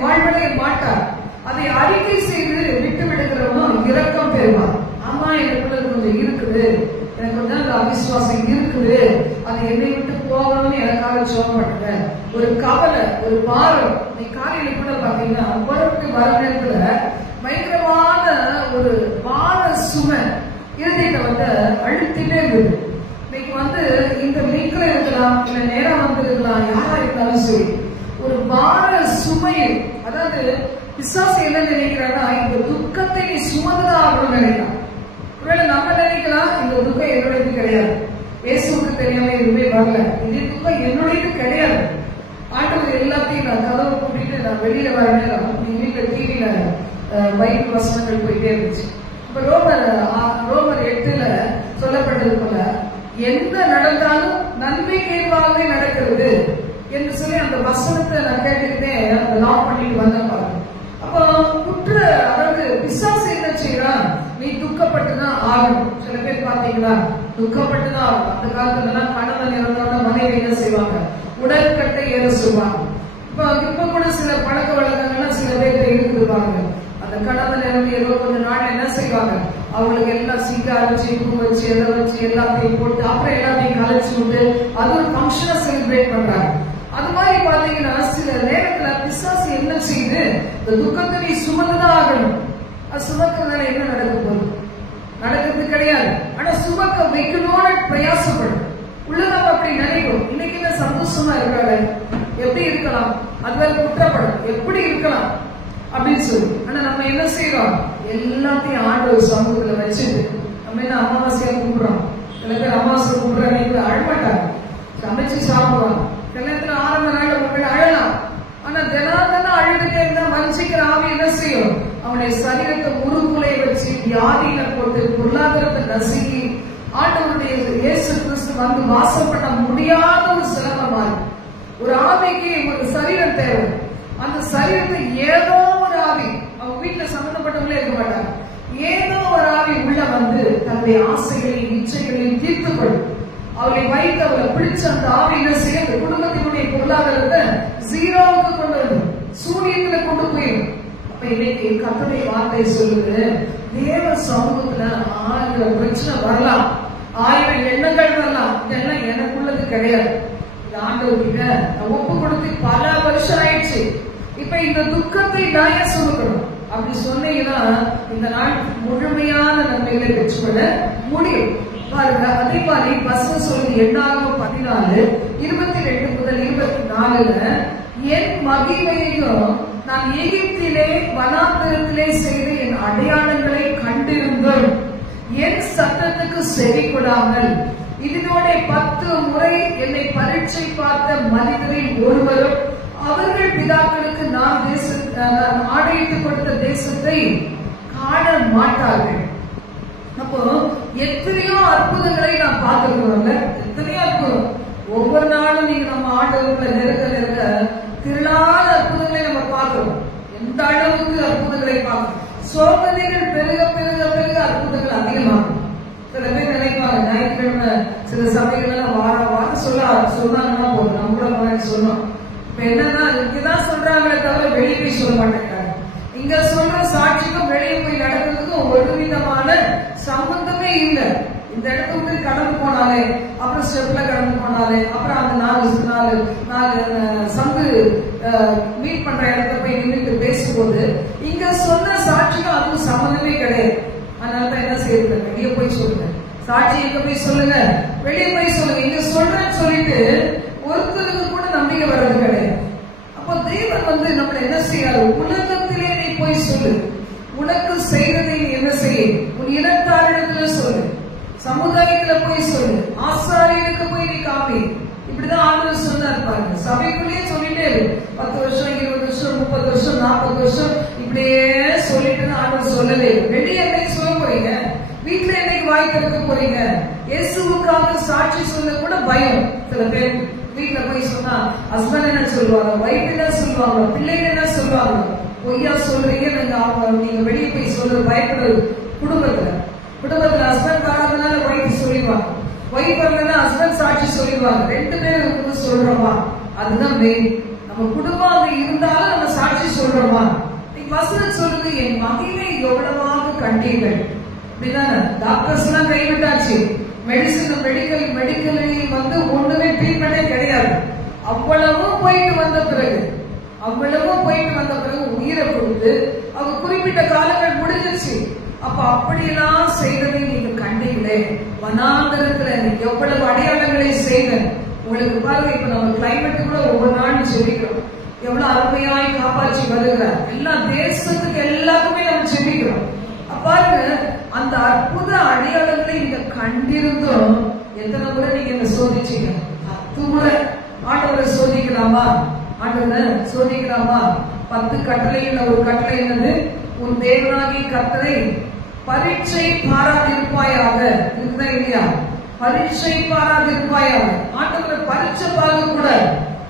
வாழ்வடைய மாட்டார். அதை அறிக்கை செய்து விட்டு விடுகிறவனும் இரக்கம் பெறுவார். ஆமா, எனக்குள்ள கொஞ்சம் இருக்குது, எனக்கு கொஞ்சம் அந்த அவிசுவாசம் இருக்குது, அது என்னை விட்டு போகணும்னு எனக்காக சோகப்பட்ட ஒரு கவலை, ஒரு பாரம். நீ காலையில கூட பாத்தீங்கன்னா பொருட்கள் வர நேரத்துல பயங்கரமான ஒரு பார சுமை இருதயத்தை வந்து அழுத்திட்டே இருக்குது. இன்னைக்கு இந்த லிங்க்ல இருக்கலாம், இல்ல நேரம் இருக்கலாம், யாரா இருந்தாலும் சரி, ஒரு பார சுமை. அதாவது பிசாசு என்ன நினைக்கிறான்னா, இந்த துக்கத்தை நீ சுமந்ததா ஆகணும்னு நினைக்கிறான். ஒருவேளை நம்ம நினைக்கலாம், இந்த துக்கம் என்னுடையது கிடையாது, இயேசுவுக்கு தெரியாம எதுவுமே வரல, இது துக்கம் என்னுடையது கிடையாது. ஆண்டவர் எல்லாத்தையும் நான் கதவை கூட்டிட்டு நான் வெளியில வர நேரம் நீங்க வீட்டுல டிவியில பைபிள் வசனங்கள் போயிட்டே இருந்துச்சு. இப்ப ரோமர் 8ல சொல்லப்பட்டது போல, எந்த நடந்தாலும் நன்மை கேள்வாகவே நடக்கிறது என்று சொல்லி அந்த வசனத்தை நான் கேட்டுக்கிட்டே அந்த லாக் பண்ணிட்டு வந்த பாருங்க. அப்போ அதாவது பிசாசு என்ன செய்யறான்? நீ துக்கப்பட்டுதான் ஆகணும். சில பேர் பாத்தீங்களா, துக்கப்பட்டுதான் ஆகணும். அந்த காலத்துல எல்லாம் கணவன் இறந்தோட மனைவி என்ன செய்வாங்க? உடற்கட்டை ஏற சொல்லுவாங்க. இப்ப கூட சில பழக்க வழக்கங்கள்லாம் சில பேர் இருக்குவாங்க. அந்த கணவன் இறந்து ஏதோ கொஞ்ச நாள் என்ன செய்வாங்க? அவங்களுக்கு எல்லாம் சீக்க அரைச்சி, பூ வச்சு, எதை வச்சு எல்லாத்தையும் போட்டு அப்புறம் எல்லாத்தையும் கலைச்சு விட்டு அது ஒரு ஃபங்க்ஷனை செலிப்ரேட் பண்றாங்க. அது மாதிரி பாத்தீங்கன்னா சில நேரத்துல பிசாசு என்ன செய்யுது? இந்த துக்கத்தை நீ சுமந்துதான் ஆகணும். அது சுமக்கிறதுனால என்ன நடக்க போகுது? நடக்கிறது கிடையாது. ஆனா சுமக்க வைக்கணும்னு பிரயாசப்படும். உள்ள நம்ம அப்படி நினைக்கும், இன்னைக்கு என்ன சந்தோஷமா இருக்காரு, எப்படி இருக்கலாம், அதுவே குற்றப்படும், எப்படி இருக்கலாம் அப்படின்னு சொல்லி. ஆனா நம்ம என்ன செய்யறோம்? எல்லாத்தையும் ஆண்டவர் சமூகத்துல வச்சுட்டு நம்ம என்ன அமாவாசையா கும்பிடுறோம். சில பேர் அமாவாசை கும்பிடுற அழமாட்டாங்க, சமைச்சு சாப்பிடுவாங்க. சில நேரத்துல ஆரம்ப நாள் உங்களை அழலாம். ஆனா தினம் அழுதுட்டே இருந்தா வஞ்சிக்கிற ஆவி என்ன செய்யும்? அவனுடைய சரீரத்தை முறுக்குலை வச்சு வியாதியில போட்டு பொருளாதாரத்தை நசுக்கி ஆண்டவருடைய இயேசு கிறிஸ்து வந்து வாசம் பண்ண முடியாத ஒரு சிரமமா இருக்கு. ஒரு ஆவிக்கு ஒரு சரீரம் தேவை. அந்த சரீரத்தை ஏதோ ஒரு ஆவி, அவங்க வீட்டுல சம்பந்தப்பட்டவங்களே இருக்க மாட்டாங்க, ஏதோ ஒரு ஆவி உள்ள வந்து தன்னுடைய ஆசைகளையும் இச்சைகளையும் தீர்த்துக்கொள்ளும். அவரை வைத்து அவரை பிடிச்ச அந்த ஆவி என்ன செய்ய? குடும்பத்தினுடைய பொருளாதாரத்தை ஜீரோவுக்கு கொண்டு வந்து சூரியத்துல கொண்டு போயிடும். அப்ப இன்னைக்கு கர்த்தருடைய வார்த்தை சொல்லுது, தேவ சமூகத்துல 1000 பிரச்சனை வரலாம், 1000 எண்ணங்கள் வரலாம், இதெல்லாம் எனக்குள்ளது கிடையாது. இந்த ஆண்டவர்கிட்ட நான் ஒப்பு கொடுத்து பல வருஷம் ஆயிடுச்சு. இப்ப இந்த துக்கத்தை நான் ஏன் சுமக்கணும்? அப்படி சொன்னீங்கன்னா இந்த நாள் முழுமையான நன்மைகளை பெற்றுக்கொள்ள முடியும். பாருங்க, அதே மாதிரி வசனம் சொல்லி 8:14-22 முதல் 24ல, என் மகிமையையும் நான் எகிப்திலே வனாந்தரத்திலே செய்த என் அடையாளங்களை கண்டிருந்தும் என் சத்தத்துக்கு செவி கொடாமல் இதனோட 10 முறை என்னை பரீட்சை பார்த்த மனிதரில் ஒருவரும் அவர்கள் பிதாக்களுக்கு நான் ஆணையிட்டுக் கொடுத்த தேசத்தை காண மாட்டார்கள். அப்போ எத்தனையோ அற்புதங்களை நாம் பார்த்திருக்கிறோம்ல, எத்தனையோ அற்புதம். ஒவ்வொரு நாளும் நீங்க நம்ம ஆண்டவர்களை நெருக்க திரளான அற்புதங்களை நம்ம பார்க்கிறோம். எந்த அளவுக்கு அற்புதங்களை பார்க்கிறோம். சோதனைகள் பெருக பெருக பெருக அற்புதங்கள் அதிகமாகும். சில பேர் நினைப்பாங்க, ஞாயிற்றுக்கிழமை சில சபைகள் வாரம் சொன்னாங்கன்னா போதும், நம்ம கூட சொன்னோம். இப்ப என்னன்னா இதுதான் சொல்றாங்களே தவிர வெளியே போய் சொல்ல மாட்டேங்கிறாங்க. இங்க சொல்ற சாட்சிக்கும் வெளியே போய் நடக்கிறதுக்கும் ஒரு விதமான சம்பந்தமே இல்லை. இந்த இடத்த விட்டு கடந்து போனாலே, அப்புறம் ஸ்டெப்ல கடந்து போனாலே, அப்புறம் அந்த 4 சங்கு மீட் பண்ற இடத்த போய் நின்றுட்டு பேசும்போது இங்க சொன்ன சாட்சிக்கும் அதுவும் சம்பந்தமே கிடையாது. அதனாலதான் என்ன செய்யுது? வெளியே போய் சொல்லுங்க, சாட்சி எங்க போய் சொல்லுங்க, வெளியே போய் சொல்லுங்க. இங்க சொல்றேன்னு சொல்லிட்டு ஒருத்தருக்கு கூட நம்பிக்கை வர்றது கிடையாது. அப்போ தேவன் வந்து நம்மள என்ன செய்யாது? உலகத்திலே நீ போய் சொல்லு, உனக்கு செய்வதை நீ என்ன செய்ய, உன் இனத்தாரிடத்துல சொல்லு, சமுதாயத்துல போய் சொல்லு, ஆசாரியனுக்கு போய் நீ காமி. இப்படிதான் ஆண்டவர் சொன்னா இருப்பாங்க. சபைக்குள்ளேயே சொல்லிட்டே 10 வருஷம் 20 வருஷம் 30 வருஷம் 40 வருஷம் இப்படியே சொல்லிட்டு ஆண்டவர் சொல்லலே. வெளியே என்னைக்கு சொல்ல போறீங்க? வீட்டுல என்னைக்கு வாய் திறக்க போறீங்க? இயேசுவுக்காக சாட்சி சொல்ல கூட பயம். சில பேர் வீட்டுல போய் சொன்னா ஹஸ்பண்ட் என்ன சொல்லுவாங்க, வைஃப் என்ன சொல்லுவாங்க, பிள்ளைங்க என்ன சொல்லுவாங்க, பொய்யா சொல்றீங்க, நீங்க வெளியே போய் சொல்றது பயப்படுறது குடும்பத்துல ஹஸ்பண்ட் வராதனால ஒய்ஃப் சொல்லிடுவாங்க, ஒய்ஃப் வரலன்னா ஹஸ்பண்ட் சாட்சி சொல்லிடுவாங்க. 2 பேரும் இருக்குன்னு சொல்றோமா? அதுதான் மெயின். நம்ம குடும்பம் அங்க இருந்தாலும் நம்ம சாட்சி சொல்றோமா? வசனம் சொல்லுது, என் மகிமை எவ்வளவாக கண்டீர்கள். அப்படிதானே? டாக்டர்ஸ் எல்லாம் கைவிட்டாச்சு. மெடிக்கல் ஒண்ணுமே ட்ரீட்மெண்டே கிடையாது. அவ்வளவும் போயிட்டு வந்த பிறகு உயிரை கொடுத்து அவங்க குறிப்பிட்ட காலங்கள் முடிஞ்சிருச்சு. அப்ப அப்படியெல்லாம் செய்ததை நீங்க கண்டீங்களே, வனாந்தரத்துல எவ்வளவு அடையாளங்களை செய்தேன் உங்களுக்கு. பாருங்க, இப்ப நம்ம கிளைமேட் கூட ஒவ்வொரு நாளும் செபிக்கிறோம், எவ்வளவு அருமையாய் காப்பாற்றி வருகிறார். எல்லா தேசத்துக்கு எல்லாருக்குமே நம்ம செபிக்கிறோம். பாருங்க, அந்த அற்புத அடையாளங்களை நீங்க கண்டிருந்தோம். எத்தனை முறை நீங்க என்ன சோதிச்சீங்க? 10 முறை. ஆண்டவரை சோதிக்கலாமா? 10 கட்டளையில் ஒரு கட்டளை என்னது? உன் தேவனாகிய கர்த்தரை பரீட்சை பாராதிருப்பாயாக. இருக்குதா இல்லையா? பரீட்சை பாராதிருப்பாயாக. ஆண்டவரை பரீட்சை பார்க்க கூட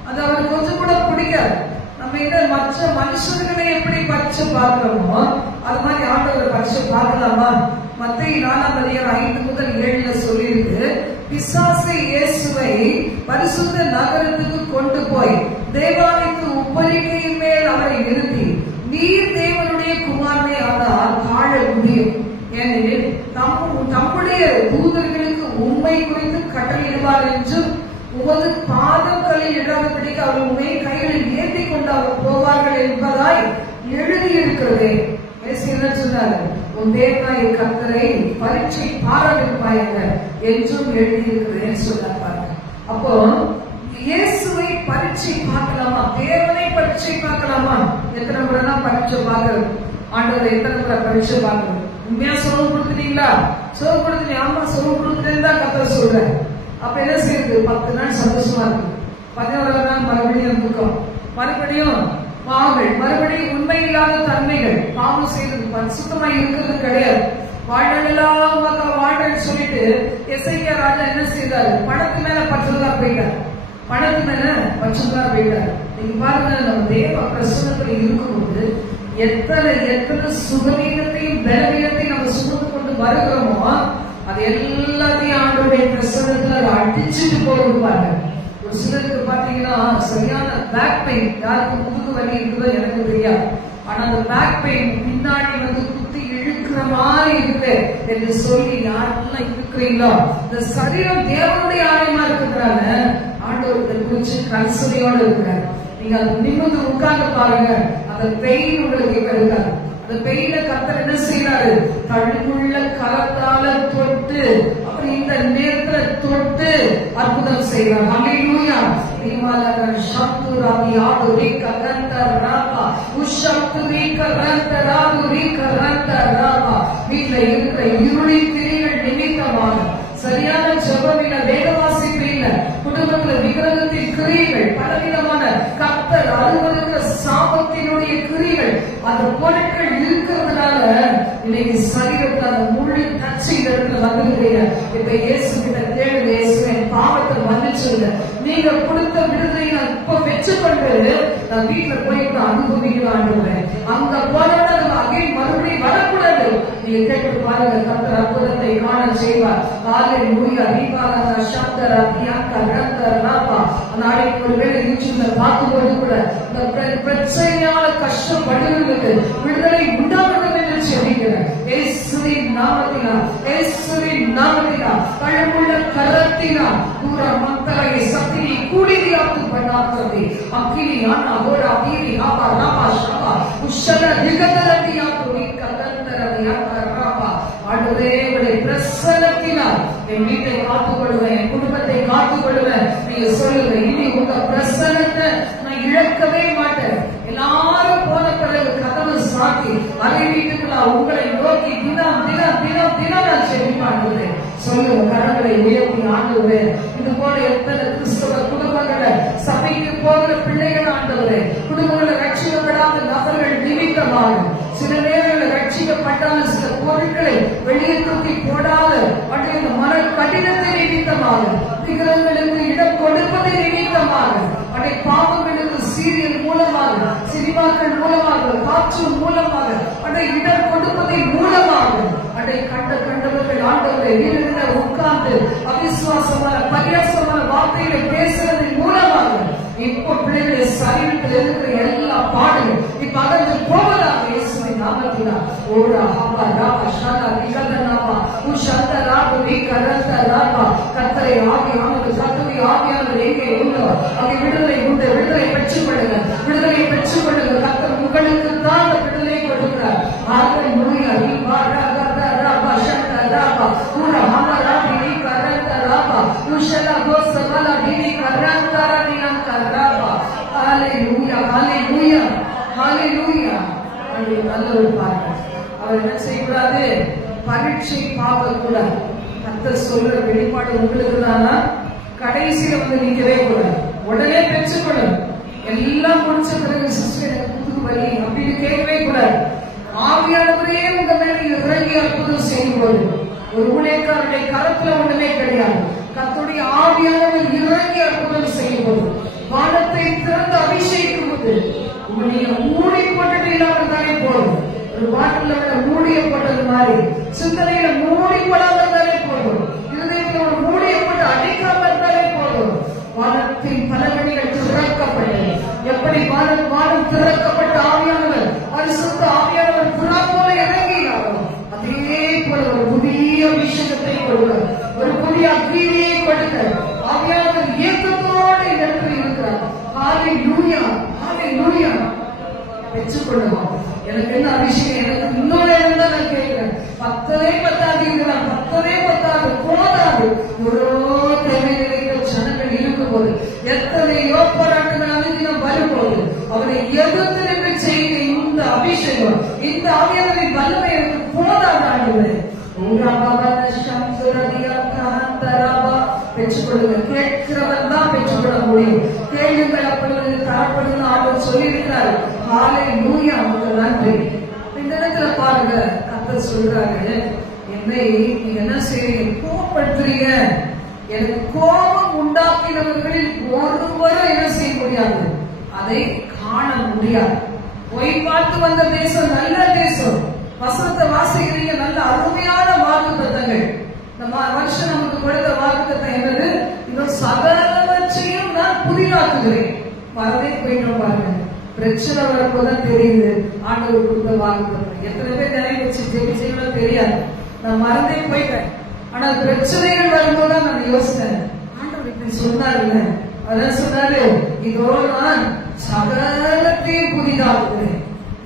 அது அவருக்கு கொஞ்சம் கூட பிடிக்காது. நம்ம இந்த மற்ற மனுஷர்களை எப்படி பரீட்சை பார்க்கிறோமோ அது மாதிரி ஆண்டவரை பரீட்சை பார்க்கலாமா? மத்தேயு 4:5 முதல் 7 சொல்லியிருக்கு, பிசாசு இயேசுவை பரிசுத்த நகரத்துக்கு கொண்டு போய் தேவாலயத்து உப்பரிகையின் மேல் அவரை நிறுத்தி, நீர் தேவனுடைய குமாரனே ஆனால் தாழ முடியும், ஏனெனில் தம்முடைய தூதர்களுக்கு உண்மை குறித்து கட்டளையிடுவார் என்றும் உமது பாதங்களில் இடாதபடிக்கு அவர் உண்மை கைகளில் ஏற்றி கொண்டு அவர் போவார்கள் என்பதாய் எழுதியிருக்கிறது. என்ன சொன்னார்? உன் தேவனாகிய கர்த்தரை பரீட்சை பாராதிருப்பாயாக என்றும் எழுதியிருக்கிறேன் சொன்னார். அப்போ இயேசுவை பரீட்சை பார்க்கலாமா? தேவனை பரீட்சை பார்க்கலாமா? எத்தனை முறை தான் பரீட்சை பார்க்கறது? ஆண்டவரை எத்தனை முறை பரீட்சை பார்க்கறது? உண்மையா சோகம் கொடுத்துட்டீங்களா? சோகம் கொடுத்துட்டீங்க. ஆமா, சோகம் கொடுத்துட்டேன்னு தான் கர்த்தர் சொல்றேன். அப்ப என்ன செய்யுது? 10 நாள் சந்தோஷமா இருக்கு, 11 நாள் மறுபடியும் துக்கம், மறுபடியும் பாவங்கள், மறுபடியும் உண்மை இல்லாத தன்மைகள், பாவம் செய்யறது, சுத்தமா இருக்கிறது கிடையாது. வாழ்நாளெல்லாம் வாழ்ன்னு சொல்லிட்டு எசேக்கியா ராஜா என்ன செய்தாரு? பணத்து மேல பற்றுதலா போயிட்டார். நீங்க பாருங்க, நம்ம தேவ பிரசன்னத்துல இருக்கும்போது எத்தனை சுகவீனத்தையும் பலவீனத்தையும் நம்ம சுமந்து கொண்டு வருகிறோமோ அது எல்லாத்தையும் ஆண்டவருடைய பிரசன்னத்துல அடிச்சுட்டு போயிருப்பாங்க. ஒரு சிலருக்கு பாத்தீங்கன்னா சரியான பேக் பெயின், யாருக்கு முதுகு வலி இருக்குதோ எனக்கு தெரியாது, ஆனா அந்த பேக் பெயின் பின்னாடி குத்தி இழுக்கிற மாதிரி இருக்கு என்று சொல்லி யாரெல்லாம் இருக்கிறீங்களோ, இந்த சரீரம் தேவனுடைய ஆலயமா இருக்கிறாங்க. ஆண்டவரை குறிச்சு கன்சலையோடு இருக்கிறார். நீங்க அதை நிமிர்ந்து உட்கார்ந்து பாருங்க, அந்த பெயின் உங்களுக்கு இருக்காது. அந்த பெயினை கர்த்தர் என்ன செய்யறாரு? தழுவுள்ள கரத்தால தொட்டு, அப்படி இந்த நேரத்துல தொட்டு அற்புதம் செய்யறார். ஹல்லேலூயா. வீட்டுல இருக்கிற இருளி திரிகள் நிமித்தமாக சரியான ஜெபம் இல்ல, வேத வாசிப்பு இல்ல, குடும்பத்துல விக்கிரகத்தின் கிரியைகள், பலவிதமான கர்த்தர் அலுவலக சாபத்தினுடைய கிரியைகள், அந்த பொருட்கள் இருக்கிறதுனால இன்னைக்கு சரீரத்தில் அந்த முழு தச்சு இடத்துல வந்துருக்கீங்க. இப்ப இயேசு கிட்ட கேளுங்க, இயேசுவே பாவத்தை மன்னிச்சுங்க, நீங்க கொடுத்த விடுதலை நான் இப்ப வச்சுக்கொண்டு நான் வீட்டுல போய் அனுபவிக்கிறான். அங்க போனோட மறுபடியும் வரக்கூடாது. நீங்க கேட்டு பாருங்க, கர்த்தர் அற்புதத்தை காண செய்வார். நாளைக்கு ஒருவேளை யூடியூப்ல பார்க்கும்போது கூட இந்த பிரச்சனையான கஷ்டம் படுகிறது விடுதலை உண்டாகிறது என்று சொல்லிக்கிறேன். இயேசுவின் நாமத்தினால் பழமுள்ள கரத்தினால் பூர மக்களை சக்தியை கூடியாக்கு பண்ணாக்கிறது. அக்கினி ஆனா ஒரு அகிரி ஆபா ராபா ஷபா உஷல திகதரதியாக்கு பிரசனத்தினால் என் வீட்டை காத்துக்கொள்வேன், என் குடும்பத்தை காத்துக்கொள்வேன். நீங்க சொல்லுங்க, இனி உங்க பிரசனத்தை நான் இழக்கவே மாட்டேன். எல்லாரும் போன பிறகு கதவு சாத்தி அதை வீட்டுக்குள்ள உங்களை நோக்கி தினம் தினம் தினம் தினம் நான் செவிப்பாடுவேன். சொல்லுங்க, கரங்களை உயர்த்தி ஆண்டவரே. இது போல எத்தனை கிறிஸ்தவ குடும்பங்களை சபைக்கு போகிற பிள்ளைகள் ஆண்டவரே, குடும்பங்களை ரட்சிக்கப்படாத நபர்கள் நிமித்தமாக சில நேரங்களில் ரட்சிக்கப்பட்டாலும் சில பொருட்களை வெளியே தூக்கி போடாத அப்படியே மன கடினத்தை நிமித்தமாக, விக்கிரகங்களுக்கு இடம் கொடுப்பதை நிமித்தமாக, அப்படியே பாவங்களுக்கு சீரியல் மூலமாக, சினிமாக்கள் மூலமாக, காட்சியின் மூலமாக, அடை இடம் கொடுப்பதின் மூலமாக, அடை கண்டவர்கள் ஆண்டவரை வீடுகளை உட்கார்ந்து அவிசுவாசமான பரியாசமான வார்த்தைகளை பேசுறதன் மூலமாக இப்ப பிள்ளைகளை சரீரத்தில் இருக்கிற எல்லா பாடலும் இப்ப அதற்கு போவதாக இயேசுவின் நாமத்தினால். ஓரா ஹாபா ராபா ஷாலா விகதனாபா உஷந்த ராபு விகரந்த ராபா. கர்த்தரை ஆவியானவர், கர்த்தரை ஆவியானவர் எங்கே உள்ளோ அங்கே விடுதலை உண்டு. விடுதலை பெற்றுக் கொள்ளுங்க, விடுதலை பெற்றுக் கொள்ளுங்க. கர்த்தர் உங்களுக்கு தான் அந்த விடுதலை கொடுக்கிறார். ஹல்லேலூயா. ரிபா ரகத ராபா ஷந்த ராபா ஊரா ஹாபா ராபி விகரந்த ராபா உஷலா கோசவலா வினி கரந்த ரானியம் கராபா. ஹல்லேலூயா, ஹல்லேலூயா, ஹல்லேலூயா. நல்ல ஒரு பாருங்க. அவர் என்ன செய்யக்கூடாது? பரீட்சை பார்க்க கூடாது. கர்த்தர் சொல்ற வெளிப்பாடு உங்களுக்கு தானா? கடைசியில வந்து நிக்கவே கூடாது. உடனே பெற்றுக்கொள்ளும். எல்லாம் முடிச்ச பிறகு சிஸ்டர் எனக்கு புது வழி அப்படின்னு கேட்கவே கூடாது. ஆவியானவரே உங்க மேல இறங்கி அற்புதம் செய்யும்போது ஒரு ஊழியக்காரருடைய கரத்துல ஒண்ணுமே கிடையாது. கர்த்தருடைய ஆவியானவர் இறங்கி அற்புதம் செய்யும்போது, வானத்தை திறந்து அபிஷேகிக்கும் போது நீங்க மூடி போட்டுட்டு இல்லாமல் தானே போதும். ஒரு பாட்டில மூடியப்பட்டது மாதிரி சிந்தனையில மூடிப்படாமல் இருந்தாலே போதும். இருதயத்தில் ஒரு மூடியப்பட்டு அடைக்காமல் இருந்தாலே போதும். வானத்தின் பலவழிகள் திறக்கப்பட்டது. எப்படி வானம் திறக்கப்பட்ட ஆவியானவர், பரிசுத்த ஆவியானவர் புறா போல இறங்கினாரோ அதே போல ஒரு புதிய அபிஷேகத்தை கொடுக்க, ஒரு புதிய அக்னியை கொடுக்க ஆவியானவர் இயக்கத்தோடு இந்த இடத்தில் இருக்கிறார். ஹல்லேலூயா, ஹல்லேலூயா. பெற்றுக்கொள்ளுவோம். எனக்கு என்ன அபிஷேகம், எனக்கு இன்னொரு இடம் தான் நான் கேட்கிறேன். பத்தவே பத்தாது, பத்தவே பத்தாது, போதாது. எவ்வளோ தேவைகள் ஜனங்கள் இருக்கும் போது, எத்தனையோ போராட்டங்கள் அனுதினம் வரும்போது அவரை எதிர்த்து நின்று செய்த இந்த அபிஷேகம், இந்த ஆவியானவரின் வல்லமை எனக்கு போதாது ஆண்டவரே. பெற்றுக்கொள்ளுங்க. கேட்கிறவன் தான் பெற்றுக்கொள்ள முடியும். கேளுங்கள் அப்பொழுது தரப்படுது ஆண்டவர் சொல்லி இருக்கிறார். ஹல்லேலூயா, உங்களுக்கு நன்றி. இந்த இடத்துல பாருங்க, கர்த்தர் சொல்றாரு, என்னை நீங்க என்ன செய்றீங்க? கோபப்படுத்துறீங்க. எனக்கு கோபம் உண்டாக்கினவர்களில் ஒருவரும் என்ன செய்ய முடியாது, அதை காண முடியாது. போய் பார்த்து வந்த தேசம் நல்ல தேசம். வசனத்தை வாசிக்கிறீங்க, நல்ல அருமையான வாக்குத்தத்தங்கள். இந்த வருஷம் நமக்கு கொடுத்த வாக்குத்தத்தம் என்னது? இன்னும் சகலவற்றையும் நான் புதிதாக்குகிறேன். மறந்தே போயிட்டோம் பாருங்க. பிரச்சனை வரும்போதுதான் தெரியுது ஆண்டவர் கொடுத்த வாக்குத்தத்தம். எத்தனை பேர் நினைவு வச்சு ஜெபிச்சீங்களோ தெரியாது. நான் மறந்தே போயிட்டேன். ஆனா பிரச்சனைகள் வரும்போதுதான் நான் யோசித்தேன், ஆண்டவர் இப்படி சொன்னாருல்ல. அதான் சொன்னாரு, இதோ நான் சகலத்தையும் புதிதாக்குகிறேன்.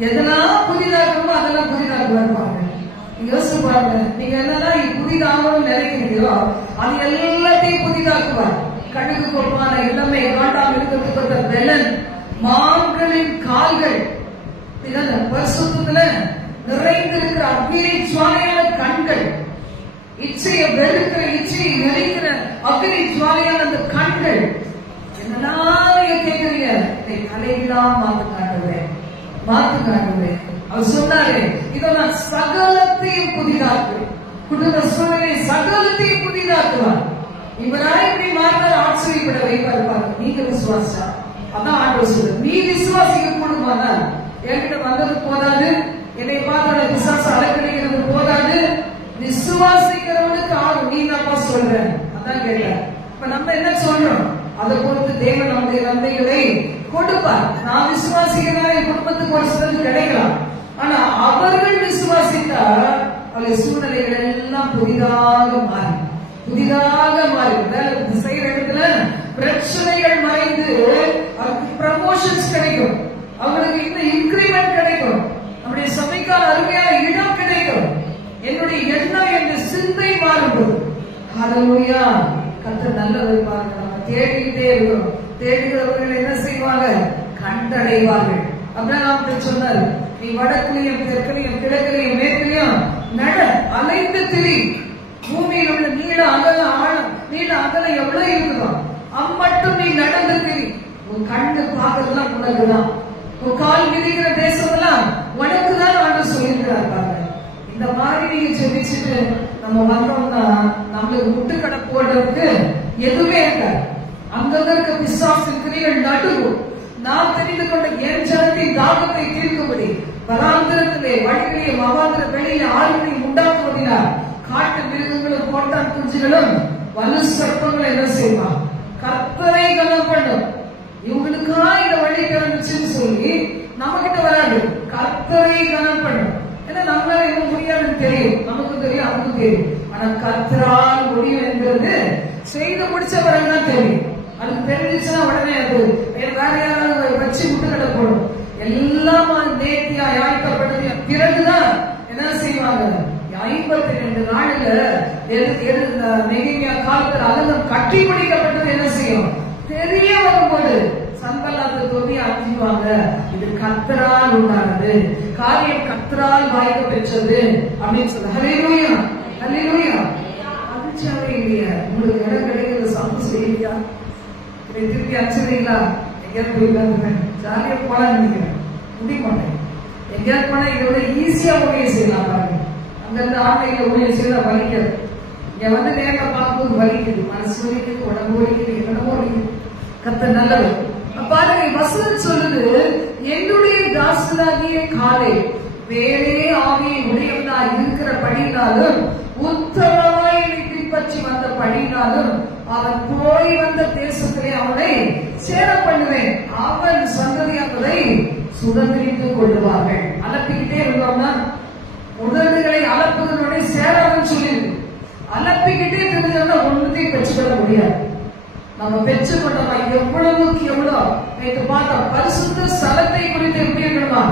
எதெல்லாம் புதிதாக்கணுமோ அதெல்லாம் புதிதாக்குவாங்க. யோசிச்சு பாருங்க, நீங்க என்னெல்லாம் புதிதாகணும்னு நினைக்கிறீங்களோ அது எல்லாத்தையும் புதிதாக்குவார். கடுகு கொப்பான இளமை காண்டாம் இருக்கிறதுக்கு வெள்ளன் மான்களின் கால்கள், பரிசுத்தத்துல நிறைந்திருக்கிற அக்னி ஜுவாலையான கண்கள், இச்சையை வெறுக்கிற, இச்சையை நெறிக்கிற அக்னி ஜுவாலையான அந்த கண்கள், என்னெல்லாம் நீங்க கேட்கறீங்க, இதை தலைவிழா மாத்து காட்டுவேன். அவர் சொன்னாரு, இதோ நான் சகலத்தையும் புதிதாக்குவேன். குடும்ப சூழலை சகலத்தையும் புதிதாக்குவார். இவராய் இப்படி மாறினார், ஆச்சரியப்பட வைப்பார். நீங்க விசுவாசா? அதான் ஆண்டவர் சொல்ற, நீ விசுவாசிக்க கூடுமானா? என்கிட்ட வந்தது போதாது, என்னை பார்த்த விசுவாச அலக்கடிக்கிறது போதாது, விசுவாசிக்கிறவனுக்கு ஆகும். நீ தான்ப்பா சொல்ற, அதான் கேட்கல. இப்ப நம்ம என்ன சொல்றோம்? அதை பொறுத்து தேவன் நம்முடைய நன்மைகளை கொடுப்பார். நான் விசுவாசிக்கிறதா என் குடும்பத்துக்கு ஒரு சிலது கிடைக்கலாம். ஆனா அவர்கள் விசுவாசித்தா அவருடைய சூழ்நிலைகள் எல்லாம் புதிதாக மாறி வேலை செய்யற இடத்துல பிரச்சனைகள் மறைந்து அவருக்கு ப்ரமோஷன்ஸ் கிடைக்கும், அவங்களுக்கு இந்த இன்கிரிமெண்ட் கிடைக்கும், நம்முடைய சபைக்கான அருமையான இடம் கிடைக்கும். என்னுடைய எண்ணம், என்ற சிந்தை மாறும்போது ஹல்லேலூயா, கர்த்தர் நல்லவர். பாருங்க, நம்ம தேடிக்கிட்டே இருக்கிறோம். தேடுகிறவர்கள் என்ன செய்வாங்க? கண்டடைவார்கள். அப்ரஹாம் சொன்னார், நீ வடக்குலையும் தெற்குலையும் கிழக்குலையும் மேற்குலையும் நட, அலைந்து திரி. பூமியில் உள்ள நீள அகல எவ்வளவு இருக்குதோ அம்மட்டும் நீ நடந்து திரி. உன் கண்ணு பார்க்கறதுலாம் உனக்குதான், உன் கால் விரிகிற தேசம் எல்லாம் உனக்குதான் ஆண்டு சொல்லியிருக்கிறார். பாருங்க, இந்த மாதிரி நீங்க ஜெபிச்சுட்டு நம்ம வந்தோம்னா நம்மளுக்கு முட்டுக்கடை போடுறதுக்கு எதுவுமே இருக்காது. அங்கங்க இருக்க பிசாசு கிரியல் நடுவும். நான் தெரிந்து கொண்ட என் ஜனத்தின் தாகத்தை தீர்க்கும்படி வராந்திரத்திலே வழிகளையும் அவாந்திர வெளியில ஆளுமையும் உண்டாக்குவதினால் காட்டு மிருகங்களும் கோட்டான் குஞ்சுகளும் வலு சர்ப்பங்களை என்ன செய்வான்? கர்த்தரை கனம் பண்ணும். இவங்களுக்கா இந்த வழி திறந்துச்சுன்னு சொல்லி நம்ம கிட்ட வராது. கர்த்தரை கனம் பண்ணும். ஏன்னா நம்மளால எதுவும் முடியாதுன்னு தெரியும், நமக்கும் தெரியும், அவனுக்கும் தெரியும். ஆனா கர்த்தரால் முடியும் என்கிறது செய்து முடிச்ச பிறகுதான் தெரியும். அதுக்கு தெரிஞ்சுச்சுன்னா உடனே அது வேற யாராவது வச்சு விட்டு கிடப்படும். எல்லாம் நேர்த்தியா ஆயத்தப்பட்டது பிறகுதான் என்ன செய்வாங்க? 52 நாளில் நெகேமியா காலத்தில் அதெல்லாம் கட்டி பிடிக்கப்பட்டது என்ன செய்யும்? தெரிய வரும்போது சம்பல்லாத தொகை அஞ்சுவாங்க. இது கர்த்தரால் உண்டானது, காரியம் கர்த்தரால் வாய்க்க பெற்றது அப்படின்னு சொல்ல. ஹல்லேலூயா, ஹல்லேலூயா. அதிர்ச்சியாவே இல்லையா? உங்களுக்கு இடம் கிடைக்கிறது சந்தோஷம் இல்லையா? திருப்பி அச்சுறீங்களா? எங்கேயாவது போயிருக்காங்க ஜாலியா போலாம் நினைக்கிறேன், முடிய மாட்டேன். எங்கேயாவது போனா இதோட ஈஸியா ஊழியம் செய்யலாம் பாருங்க. அங்கிருந்து ஆன்லைன்ல ஊழியம் செய்யலாம் வலிக்காது. இங்க வந்து நேரில் பார்க்கும்போது வலிக்குது, மனசு வலிக்குது, உடம்பு வலிக்குது, என்னமோ வலிக்குது. கர்த்தர் நல்லவர். பாருங்க வசனம் சொல்லுது, என்னுடைய தாசனாகிய காலை வேறே ஆவியை உடையவனாய் இருக்கிறபடினாலும் உத்தமமாய் பின்பற்றி வந்த படினாலும் அவன் போய் வந்த தேசத்திலே அவனை சேர பண்ணுவேன். அவன் சந்ததியானதை சுதந்திரித்துக் கொள்ளுவார்கள். அலப்பிக்கிட்டே இருந்தோம்னா உதவிகளை அலப்புதனோட சேராதுன்னு சொல்லியிருக்கு. அலப்பிக்கிட்டே இருந்தோம்னா ஒன்றுத்தையும் பெற்றுக்கொள்ள முடியாது. நம்ம பெற்றுக்கொண்டோமா எவ்வளவுக்கு எவ்வளவு நேற்று பார்த்தோம். பரிசுத்த ஸ்தலத்தை குறித்து எப்படி இருக்கணுமா?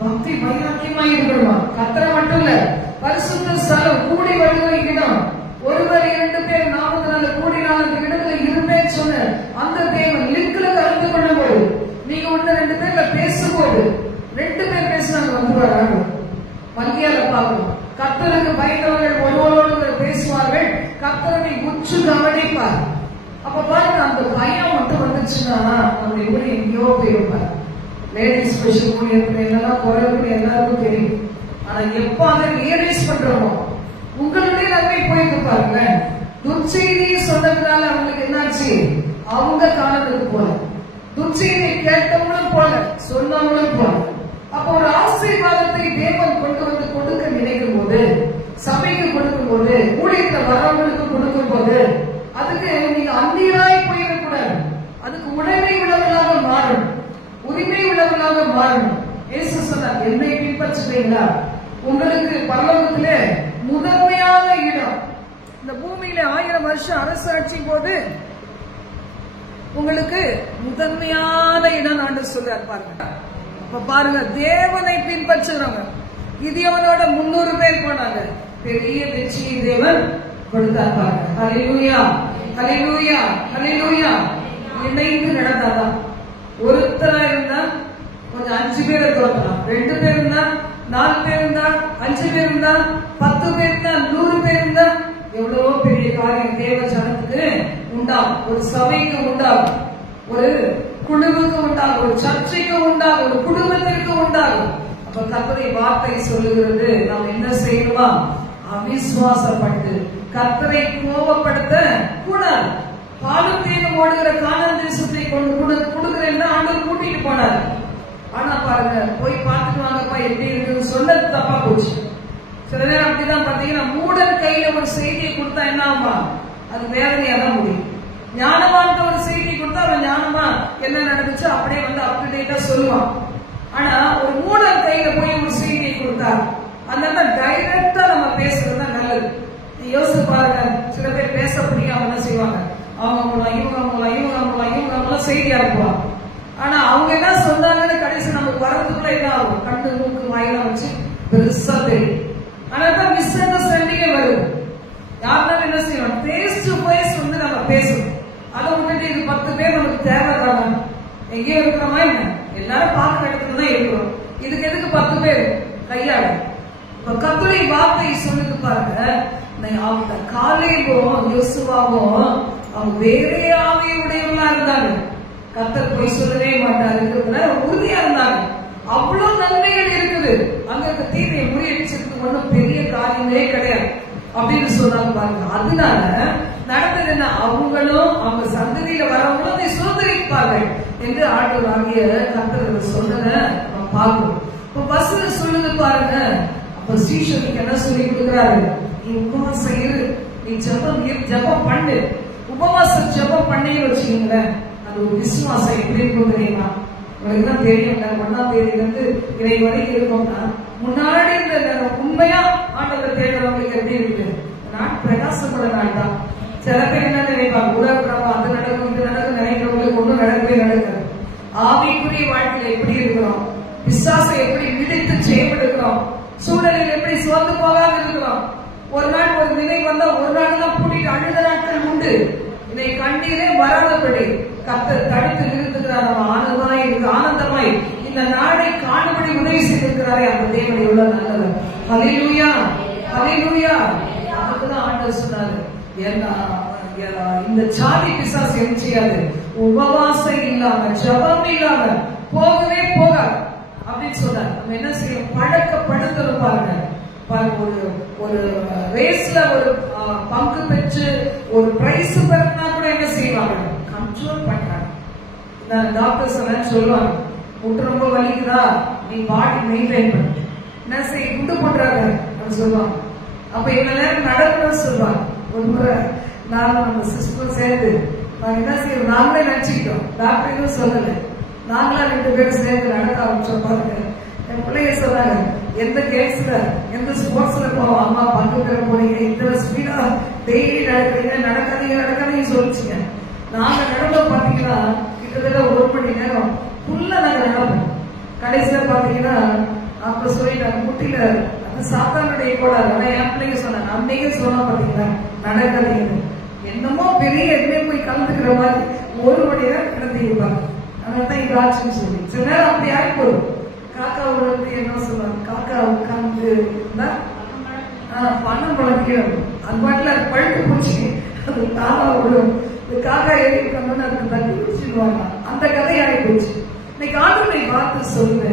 பக்தி வைராக்கியமா இருக்கணுமா? கர்த்தரை மட்டும் இல்ல, பரிசுத்த ஸ்தலம் கூடி வருகிற இடம். ஒருவர் 2 பேர் நாமத்தினால கூடினால் அந்த இடத்துல இருப்பேன்னு சொன்ன அந்த தேவன் லிங்க்ல கலந்து கொள்ளும் போது நீங்க 1-2 பேர்ல பேசும்போது 2 பேர் பேசுறாங்க வந்துடுவாங்க. மத்தியால பார்க்கணும். கர்த்தருக்கு பயந்தவர்கள் ஒருவரோடு பேசுவார்கள், கர்த்தரை உற்று கவனிப்பார். அப்ப பாருங்க, அந்த பயம் மட்டும் வந்துச்சுன்னா நம்முடைய ஊழியம் எங்கேயோ போயிருப்பார். லேடிஸ் ஸ்பெஷல் ஊழியத்துல என்னெல்லாம் குறைவுன்னு எல்லாருக்கும் தெரியும். ஆனா எப்ப அதை ரியலைஸ் பண்றோமோ உங்களுடைய நன்மை போயிட்டு பாருங்க. துர்ச்செய்தியை சொன்னதுனால அவங்களுக்கு என்னாச்சு? அவங்க காலத்துக்கு போல, துர்ச்செய்தியை கேட்டவங்களும் போல, சொன்னவங்களும் போல. அப்ப ஒரு ஆசீர்வாதத்தை தேவன் கொண்டு வந்து கொடுக்க நினைக்கும் போது, சபைக்கு கொடுக்கும் போது, ஊழியத்தை வரவங்களுக்கு கொடுக்கும் போது, அதுக்கு நீங்க அந்நியராய் போயிடக்கூடாது. அதுக்கு உடைமை உள்ளவர்களாக மாறணும், உரிமை உள்ளவர்களாக மாறணும். இயேசு சொன்னார், என்னை பின்பற்றுவீங்களா உங்களுக்கு பரலோகத்திலே முதன்மையான இடம். இந்த பூமியில 1000 வருஷம் அரசாட்சி போது உங்களுக்கு முதன்மையான இடம் ஆண்டு சொல்றார் பாருங்க. அப்ப பாருங்க, தேவனை பின்பற்றுறவங்க கிதியோனோட 300 பேர் போனாங்க, பெரிய வெற்றியை தேவன் கொடுத்தார் பாருங்க. ஹல்லேலூயா, ஹல்லேலூயா, ஹல்லேலூயா. இணைந்து நடந்தாதான். ஒருத்தரா இருந்தா கொஞ்சம் 5 பேரை தோற்றலாம், 2 பேர் இருந்தா 4 பேர் இருந்தா 5 பேர் இருந்தா 10 பேர் இருந்தா 100 பேர் இருந்தா எவ்வளவோ பெரிய காரியம் தேவ ஜனத்துக்கு உண்டாகும். ஒரு சபைக்கு உண்டாகும், ஒரு குழுவுக்கு உண்டாகும், ஒரு சர்ச்சைக்கு உண்டாகும், ஒரு குடும்பத்திற்கு உண்டாகும். அப்ப கர்த்தருடைய வார்த்தை சொல்லுகிறது, நாம் என்ன செய்யணுமா? அவிசுவாசப்பட்டு கர்த்தரை கோபப்படுத்த கூடாது. பாலத்தேனும் ஓடுகிற கானான் தேசத்தை கொடுக்கிறேன் ஆண்டவர் கூட்டிட்டு போனார். ஆனா பாருங்க, போய் பார்த்துட்டு வாங்கப்பா எப்படி இருக்குன்னு சொன்னது தப்பா போச்சு. சில நேரம் அப்படிதான் பாத்தீங்கன்னா, மூடன் கையில ஒரு செய்தியை கொடுத்தா என்ன ஆகுமா? அது வேதனையா தான் முடியும். ஞானமான ஒரு செய்தியை கொடுத்தா அவன் ஞானமா என்ன நடந்துச்சு அப்படியே வந்து அப்டேட்டா சொல்லுவான். ஆனா ஒரு மூடன் கையில போய் ஒரு செய்தியை கொடுத்தா அதனால டைரக்டா நம்ம பேசுறது நல்லது. யோசிச்சு பாருங்க, சில பேர் பேச முடியாம என்ன செய்வாங்க? அவங்க மூலம் இவங்க மூலம் இவங்க மூலம் இவங்க மூலம் செய்தி அனுப்புவாங்க. ஆனா அவங்க என்ன சொன்னாங்கன்னு கடைசி நமக்கு வரதுக்குள்ள என்ன ஆகும்? கண்ணு மூக்கு வாயிலாம் வச்சு பெருசா தெரியும். ஆனா தான் மிஸ் அண்டர்ஸ்டாண்டிங்கே வருது. யாருனாலும் என்ன செய்யணும்? ஃபேஸ் டு ஃபேஸ் வந்து நம்ம பேசணும். அதை விட்டுட்டு இது 10 பேர் நமக்கு தேவைதானா? எங்கேயோ இருக்கிறோமா என்ன? எல்லாரும் பார்க்க இடத்துல தான் இருக்கிறோம். இதுக்கு எதுக்கு 10 பேர் கையாடு? இப்ப கர்த்தருடைய வார்த்தை சொல்லுது பாருங்க. அவங்க காலேபும் யோசுவாவும் அவங்க வேறே ஆவியுடையவங்களா இருந்தாங்க. கர்த்தர் போய் சொல்லவே மாட்டாருங்கிறதுல உறுதியா இருந்தாங்க. அவ்வளவு நன்மைகள் இருக்குது. அங்க இருக்க தீமையை முறியடிச்சிருக்கு ஒன்னும் பெரிய காரியமே கிடையாது அப்படின்னு சொன்னாங்க பாருங்க. அதனால நடந்தது என்ன? அவங்களும் அவங்க சந்ததியில வரவங்களும் அதை சுதந்திரிப்பார்கள் என்று ஆண்டவராகிய கர்த்தர் சொன்னதை நம்ம பார்க்கிறோம். இப்ப பஸ்ல சொல்லுது பாருங்க. அப்ப சீஷனுக்கு என்ன சொல்லி கொடுக்கிறாரு? நீ உபவாசம் இரு, நீ ஜெபம் பண்ணு. உபவாசம் ஜெபம் பண்ணி வச்சுக்கீங்களேன், அது ஒரு விசுவாசம் எப்படி இருக்கும் தெரியுமா? உங்களுக்கு தான் தெரியும். 1ஆம் தேதியிலிருந்து இதை வரைக்கும் இருக்கோம்னா முன்னாடி இந்த உண்மையா ஆண்டவரை தேடுறவங்களுக்கு எப்படி இருக்கு? நாட் பிரகாசப்பட நாள் தான். சில பேர் என்ன நினைப்பாங்க, உலகம் அது நடக்கும் இது நடக்கும் நினைக்கிறவங்களுக்கு ஒன்றும் நடக்கவே நடக்காது. ஆவிக்குரிய வாழ்க்கையில எப்படி இருக்கிறோம், விசுவாசம் எப்படி விடுத்து செயல்படுகிறோம், சூழலில் எப்படி சோர்ந்து போகாது இருக்கிறோம். ஒரு நாள் ஒரு நிலை வந்தா ஒரு நாள் தான் பூட்டிட்டு அழுத நாட்கள் உண்டு. இதை கண்ணீரே வராதபடி கர்த்தர் தடுத்து நிறுத்துகிறார். நம்ம ஆனந்தமாய் இந்த நாளை காணும்படி உதவி செய்திருக்கிறாரே அந்த தேவன் எவ்வளவு நல்லவர். ஹல்லேலூயா, ஹல்லேலூயா. அதுதான் ஆண்டவர் சொன்னாரு, இந்த சாதி பிசாசு என்ன செய்யாது, உபவாசம் இல்லாம ஜெபம் இல்லாம போகவே போகாது அப்படின்னு சொன்னார். நம்ம என்ன செய்யும், பழக்கப்படுத்தணும் பாருங்க. ஒரு ரேஸ்ல ஒரு பங்கு பெற்று ஒரு பிரைஸ் பெறனா கூட என்ன செய்வாங்க, கண்ட்ரோல் பண்றாங்க. டாக்டர்ஸ் எல்லாம் சொல்லுவாங்க, முட்டு ரொம்ப வலிக்குதா, நீ பாடி மெயின்டைன் பண்ணு, என்ன செய்ய குண்டு போட்டுறாங்க சொல்லுவாங்க. அப்ப இவ்வளவு நேரம் நடக்கணும்னு சொல்லுவாங்க. ஒரு முறை நானும் நம்ம சிஸ்டரும் சேர்ந்து நாங்க என்ன செய்யறோம், நாங்களே நினைச்சுக்கிட்டோம், டாக்டர் எதுவும் சொல்லல, நாங்களா 2 பேரும் சேர்ந்து நடக்க ஆரம்பிச்சோம். பாருங்க, என் பிள்ளைங்க சொன்னாங்க, எந்த கேம்ஸ்ல எந்த ஸ்போர்ட்ஸ்ல போவோம், அம்மா பங்கு பெற போறீங்க, இந்த ஸ்பீடா டெய்லி நடக்கிறீங்க, நடக்காதீங்க சொல்லிச்சுங்க. நாங்க நடந்தோம் பாத்தீங்கன்னா கிட்டத்தட்ட 1 மணி நேரம் ஃபுல்லா நாங்க நடப்போம். கடைசியில பாத்தீங்கன்னா அப்ப சொல்லிட்டாங்க, குட்டியில அது சாத்தானுடைய கூட என் பிள்ளைங்க சொன்னாங்க, அன்னைக்கு சொன்னா பாத்தீங்கன்னா நடக்காதீங்க, என்னமோ பெரிய எதுவுமே போய் கலந்துக்கிற மாதிரி 1 மணி நேரம் கிடந்தீங்க. அதான் இது ஆச்சுன்னு சொல்லி சில நேரம் அப்படி ஆகி போடும். காக்கா வந்து என்ன சொல்லுவாங்க, காக்கா உட்கார்ந்து பணம் பழக்கிறது, அது பாட்டுல அது பழுத்து போச்சு, அது காக்கா விடும், காக்கா ஏறி உட்கார்ந்து அதுக்கு தண்ணி குடிச்சிடுவாங்க. அந்த கதை ஆகி போச்சு. இன்னைக்கு ஆண்டவரை பார்த்து சொல்லுங்க,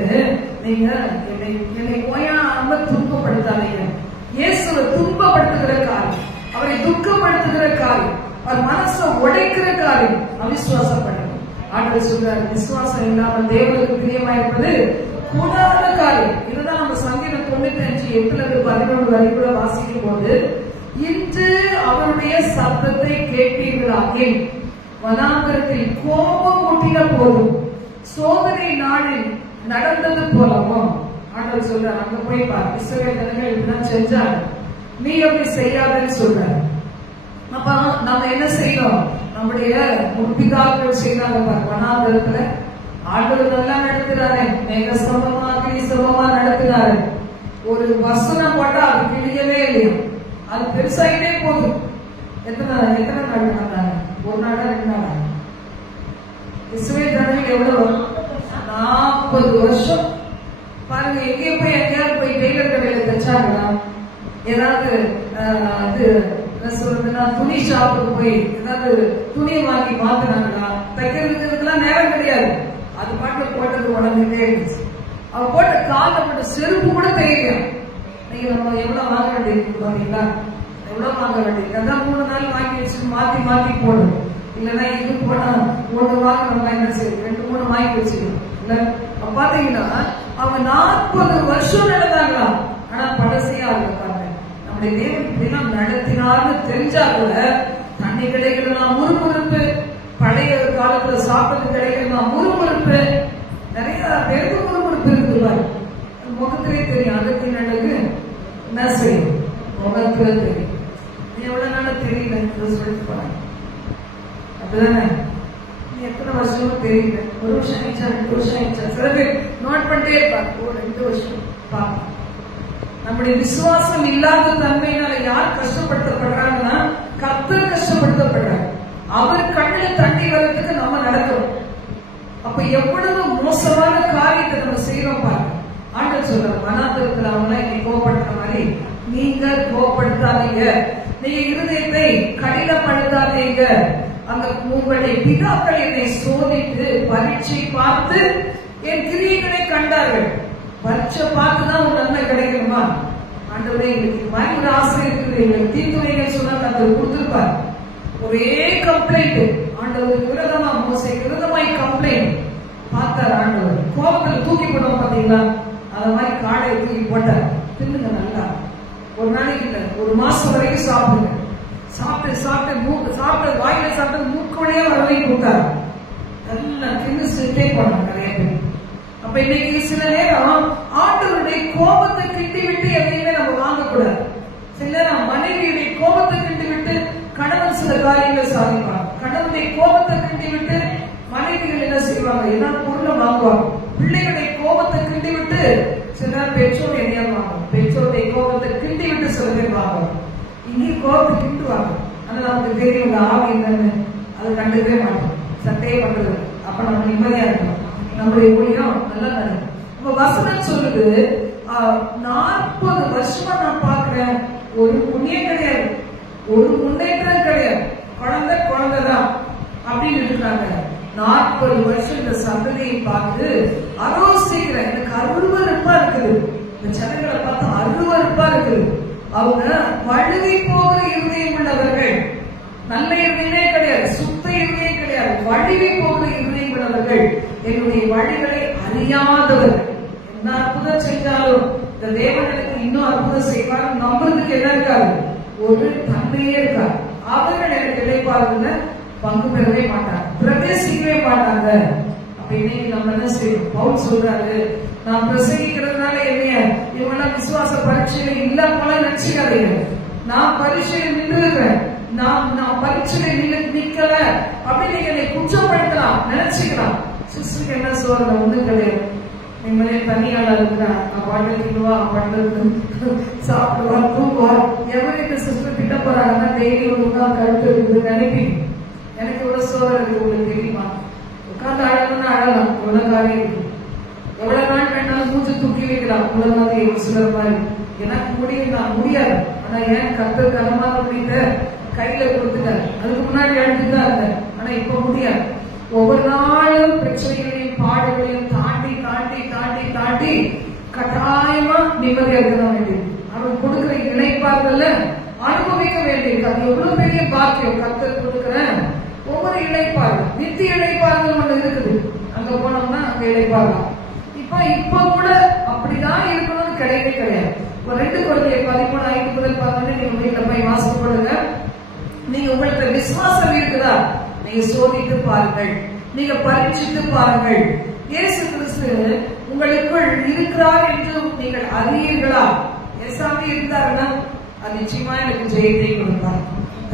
நீங்க என்னை போயாம துன்பப்படுத்தாதீங்க. இயேசுவை துன்பப்படுத்துகிற காரியம், அவரை துக்கப்படுத்துகிற காரியம், அவர் மனசை உடைக்கிற காரியம் அவிசுவாசப்படுறது. ஆண்டவர் சொல்றாரு, விசுவாசம் இல்லாமல் தேவனுக்கு பிரியமா இருப்பது கூடாத காரியம். இதுதான் நம்ம சங்கீதம் 95:8-11 வரை கூட வாசிக்கும் போது, இன்று அவருடைய சத்தத்தை கேட்பீர்களாகில் வனாந்தரத்தில் கோபம் ஊட்டின போதும் சோதனை நாளில் நடந்தது போலவும். ஆண்டவர் சொல்றாரு, அங்க போய் பாரு, இஸ்ரவேல் ஜனங்கள் இப்படிதான் செஞ்சாங்க, நீ அப்படி செய்யாதன்னு சொல்றாரு. அப்ப நம்ம என்ன செய்யணும், நம்முடைய முற்பிதாக்கள் செய்தாங்க பாரு, வனாந்தரத்துல ஆண்டவர் நல்லா நடத்துறாரு, மேக ஸ்தம்பமா அக்னி ஸ்தம்பமா நடத்துறாரு. ஒரு வசனம் போட்டா அது கிழியவே இல்லையா, அது பெருசாயிட்டே போதும். எத்தனை நாள் நடந்தாங்க, 1 நாளா 2 நாளா? இஸ்ரவேல் ஜனங்கள் எவ்வளவு, 40 வருஷம் பாருங்க. எங்கேயும் போய் எங்கேயாவது போய் டெய்லர் கடையில தைச்சாங்களா, ஏதாவது அது என்ன சொல்றதுன்னா துணி ஷாப்புக்கு போய் ஏதாவது துணி வாங்கி மாத்தினாங்களா? தைக்கிறதுக்கெல்லாம் நேரம் கிடையாது, அது பாட்டுல போட்டது உடனே இருந்துச்சு. அவ போட்ட காலில் போட்ட செருப்பு கூட தெரியல. நீங்க நம்ம எவ்வளவு வாங்க வேண்டியது பாத்தீங்களா, எவ்வளவு வாங்க வேண்டியது, அதான் 3 நாள் வாங்கி வச்சு மாத்தி போடும். இல்லன்னா இது போனா 1 வாரம் நம்ம என்ன செய்யும், 2-3 வாங்கி வச்சுக்கணும். இல்ல பாத்தீங்கன்னா அவங்க 40 வருஷம் நடந்தாங்களா, ஆனா பழசையா இருக்காங்க. நம்முடைய தேவன் இப்படிலாம் நடத்தினார்னு தெரிஞ்சா கூட தண்ணி கிடைக்கலாம் முறுமுறுப்பு, பழைய காலத்துல சாப்பிட்டு கிடைக்கலாம் முறுமுறுப்பு, நிறைய பேருக்கு முறுமுறுப்பு இருக்குவாரு. முகத்திலே தெரியும், அதுக்கு நடக்கு என்ன செய்யும், முகத்துல தெரியும். நீ எவ்வளவு நாள் தெரியல சொல்லிட்டு போறாங்க, அப்படிதானே? நீ எத்தனை வருஷமும் தெரியல, 1 வருஷம் ஆயிடுச்சா, 2 வருஷம் ஆயிடுச்சா, சில பேர் நோட் பண்ணிட்டே இருப்பாங்க, 2 வருஷம் பார்ப்போம். நம்முடைய விசுவாசம் இல்லாத தன்மையினால யார் கஷ்டப்படுத்தப்படுறாங்கன்னா, கர்த்தர் கஷ்டப்படுத்தப்படுறாங்க. அவர் கண்ணுல தண்ணி வரதுக்கு நம்ம நடக்கிறோம். அப்ப எவ்வளவு மோசமான காரியத்தை நம்ம செய்யறோம் பாருங்க. ஆண்டவர் சொல்ற, வனாந்தரத்துல அவங்க என்னை கோபப்படுத்துற மாதிரி நீங்க கோபப்படுத்தாதீங்க, நீங்க இருதயத்தை கடினப்படுத்தாதீங்க. அந்த உங்களுடைய பிதாக்கள் என்னை சோதித்து பரீட்சை பார்த்து என் கிரியைகளை கண்டார்கள். பரீட்சை பார்த்துதான் ஒரு நன்மை கிடைக்கணுமா? ஆண்டவரே, எங்களுக்கு மாதிரி ஒரு ஆசை இருக்குது, எங்களுக்கு தீத்துணைகள் சொன்னா அதை கொடுத்துருப்பார். ஒரே கம்ப்ளைண்ட், ஆண்டவருக்கு விரோதமா, மோசேக்கு விரோதமாய் கம்ப்ளைண்ட். பார்த்தார் ஆண்டவர், கோபத்துல தூக்கி போடுவோம் பாத்தீங்களா, அத மாதிரி காடையை தூக்கி போட்டார். தின்னுங்க நல்லா, ஒரு நாளைக்கு இல்ல, ஒரு மாசம் வரைக்கும் சாப்பிடுங்க. சாப்பிட்டு வாயில சாப்பிட்டு மூக்கு வழியா வரலையும் கொடுத்தாரு. நல்லா தின்னு சிட்டே போனாங்க நிறைய பேர். அப்ப இன்னைக்கு சில நேரம் ஆண்டவருடைய கோபத்தை கிண்டி விட்டு எதையுமே நம்ம வாங்கக்கூடாது. சில நேரம் மனைவியுடைய கோபத்தை கிண்டி விட்டு கணவன் சில காரியங்களை சாதிப்பாங்க. கணவனுடைய கோபத்தை கிண்டி விட்டு மனைவிகள் என்ன செய்வாங்க, ஏதாவது பொருளை வாங்குவாங்க. பிள்ளைகளுடைய கோபத்தை கிண்டி விட்டு சில நேரம் பெற்றோர் எதையாவது வாங்குவாங்க. பெற்றோருடைய கோபத்தை கிண்டி விட்டு சில பேர் வாங்குவாங்க. இங்கேயும் கோபத்தை கிண்டுவாங்க. ஆனா நமக்கு தெரியும் ஆவி என்னன்னு, அது கண்டுக்கவே மாட்டோம், சட்டையே பண்றது. அப்ப நம்ம நிம்மதியா இருக்கணும், நம்முடைய ஊழியம் நல்லா நடக்கும். இப்ப வசனம் சொல்லுது, 40 வருஷமா நான் பாக்குறேன், ஒரு புண்ணியம் கிடையாது, ஒரு முன்னேற்றம் கிடையாது, குழந்தைதான் அப்படின்னு இருக்காங்க. 40 வருஷம் இந்த சந்ததியை பார்த்து ஆலோசிக்கிறேன். எனக்கு அருவருப்பா இருக்குது, இந்த ஜனங்களை பார்த்து அருவருப்பா இருக்குது. அவங்க வழுவி போகிற இருதயம் உள்ளவர்கள், நல்ல இருதயமே கிடையாது, சுத்த இருதயம் கிடையாது, வழுவி போகிற இருதயம் உள்ளவர்கள், என்னுடைய வழிகளை அறியாதவர்கள். என்ன அற்புதம் செஞ்சாலும் இந்த தேவனுக்கு இன்னும் அற்புதம் செய்வார் நம்புறதுக்கு என்ன இருக்காது, ஒரு தன்மையே இருக்காது. அவர்கள் எனக்கு இடைப்பாடுல பங்கு பெறவே மாட்டாங்க, பிரவேசிக்கவே மாட்டாங்க. அப்ப இன்னைக்கு நம்ம என்ன செய்யணும், பவுல் சொல்றாரு, நான் பிரசங்கிக்கிறதுனால என்னைய இவங்கெல்லாம் விசுவாச பரீட்சையில இல்லாம நினைச்சுக்காதீங்க. நான் பரீட்சையில நின்றுக்கிறேன், நான் பரீட்சையில நிக்கல அப்படின்னு நீங்க என்னை குற்றப்படுத்தலாம், நினைச்சுக்கலாம். சிஸ்டருக்கு என்ன சொல்ற ஒண்ணும் கிடையாது, நிம்மதியே தனியாளா இருக்கிறேன், பாட்டு தின்னுவா, பாட்டு சாப்பிடுவா, தூங்குவா. எவரும் இந்த சிஸ்டர் கிட்ட போறாங்கன்னா டெய்லி ஒழுங்கா கருத்து இருக்குது நினைப்பீங்க. எனக்கு இவ்வளவு சோறு இருக்கு உங்களுக்கு தெரியுமா, உட்கார்ந்து அழகுன்னா அழலாம், இவ்வளவு காரியம் இருக்கு. எவ்வளவு நாள் வேணாலும் மூச்சு தூக்கி வைக்கலாம், இவ்வளவு மாதிரி ஒரு சிலர் மாதிரி. எனக்கு முடியும், நான் முடியாது. ஆனா ஏன் கர்த்தர் கனமாக முடிந்த கையில கொடுத்துட்டாரு, அதுக்கு முன்னாடி அழுதுதான் இருந்தேன், ஆனா இப்ப முடியாது. ஒவ்வொரு நாளும் பிரச்சனைகளையும் பாடுகளையும் தாண்டி தாண்டி தாண்டி தாண்டி கட்டாயமா நிம்மதியா இருக்க வேண்டியது. அவன் கொடுக்கிற இணைப்பார்கள்ல அனுபவிக்க வேண்டியது. அது எவ்வளவு பெரிய பாக்கியம். கர்த்தர் கொடுக்கிற ஒவ்வொரு இணைப்பார்கள், நித்திய இணைப்பார்கள் ஒண்ணு இருக்குது. அங்க போனோம்னா அங்க இணைப்பார்கள். இப்ப கூட அப்படிதான் இருக்கணும்னு கிடையவே கிடையாது. 2 Corinthians 13:5 முதல் 11 நீங்க வீட்டுல போய் வாசித்து கொடுங்க. நீங்க உங்களுக்கு விசுவாசம் இருக்குதா, நீங்க சோதித்து பாருங்கள், நீங்க பரீட்சித்து பாருங்கள். இயேசு கிறிஸ்து உங்களுக்குள் இருக்கிறார் என்று நீங்கள் அறியீர்களா? ஏசாமி இருந்தாருன்னா அது நிச்சயமா எனக்கு ஜெயத்தை கொடுப்பார்.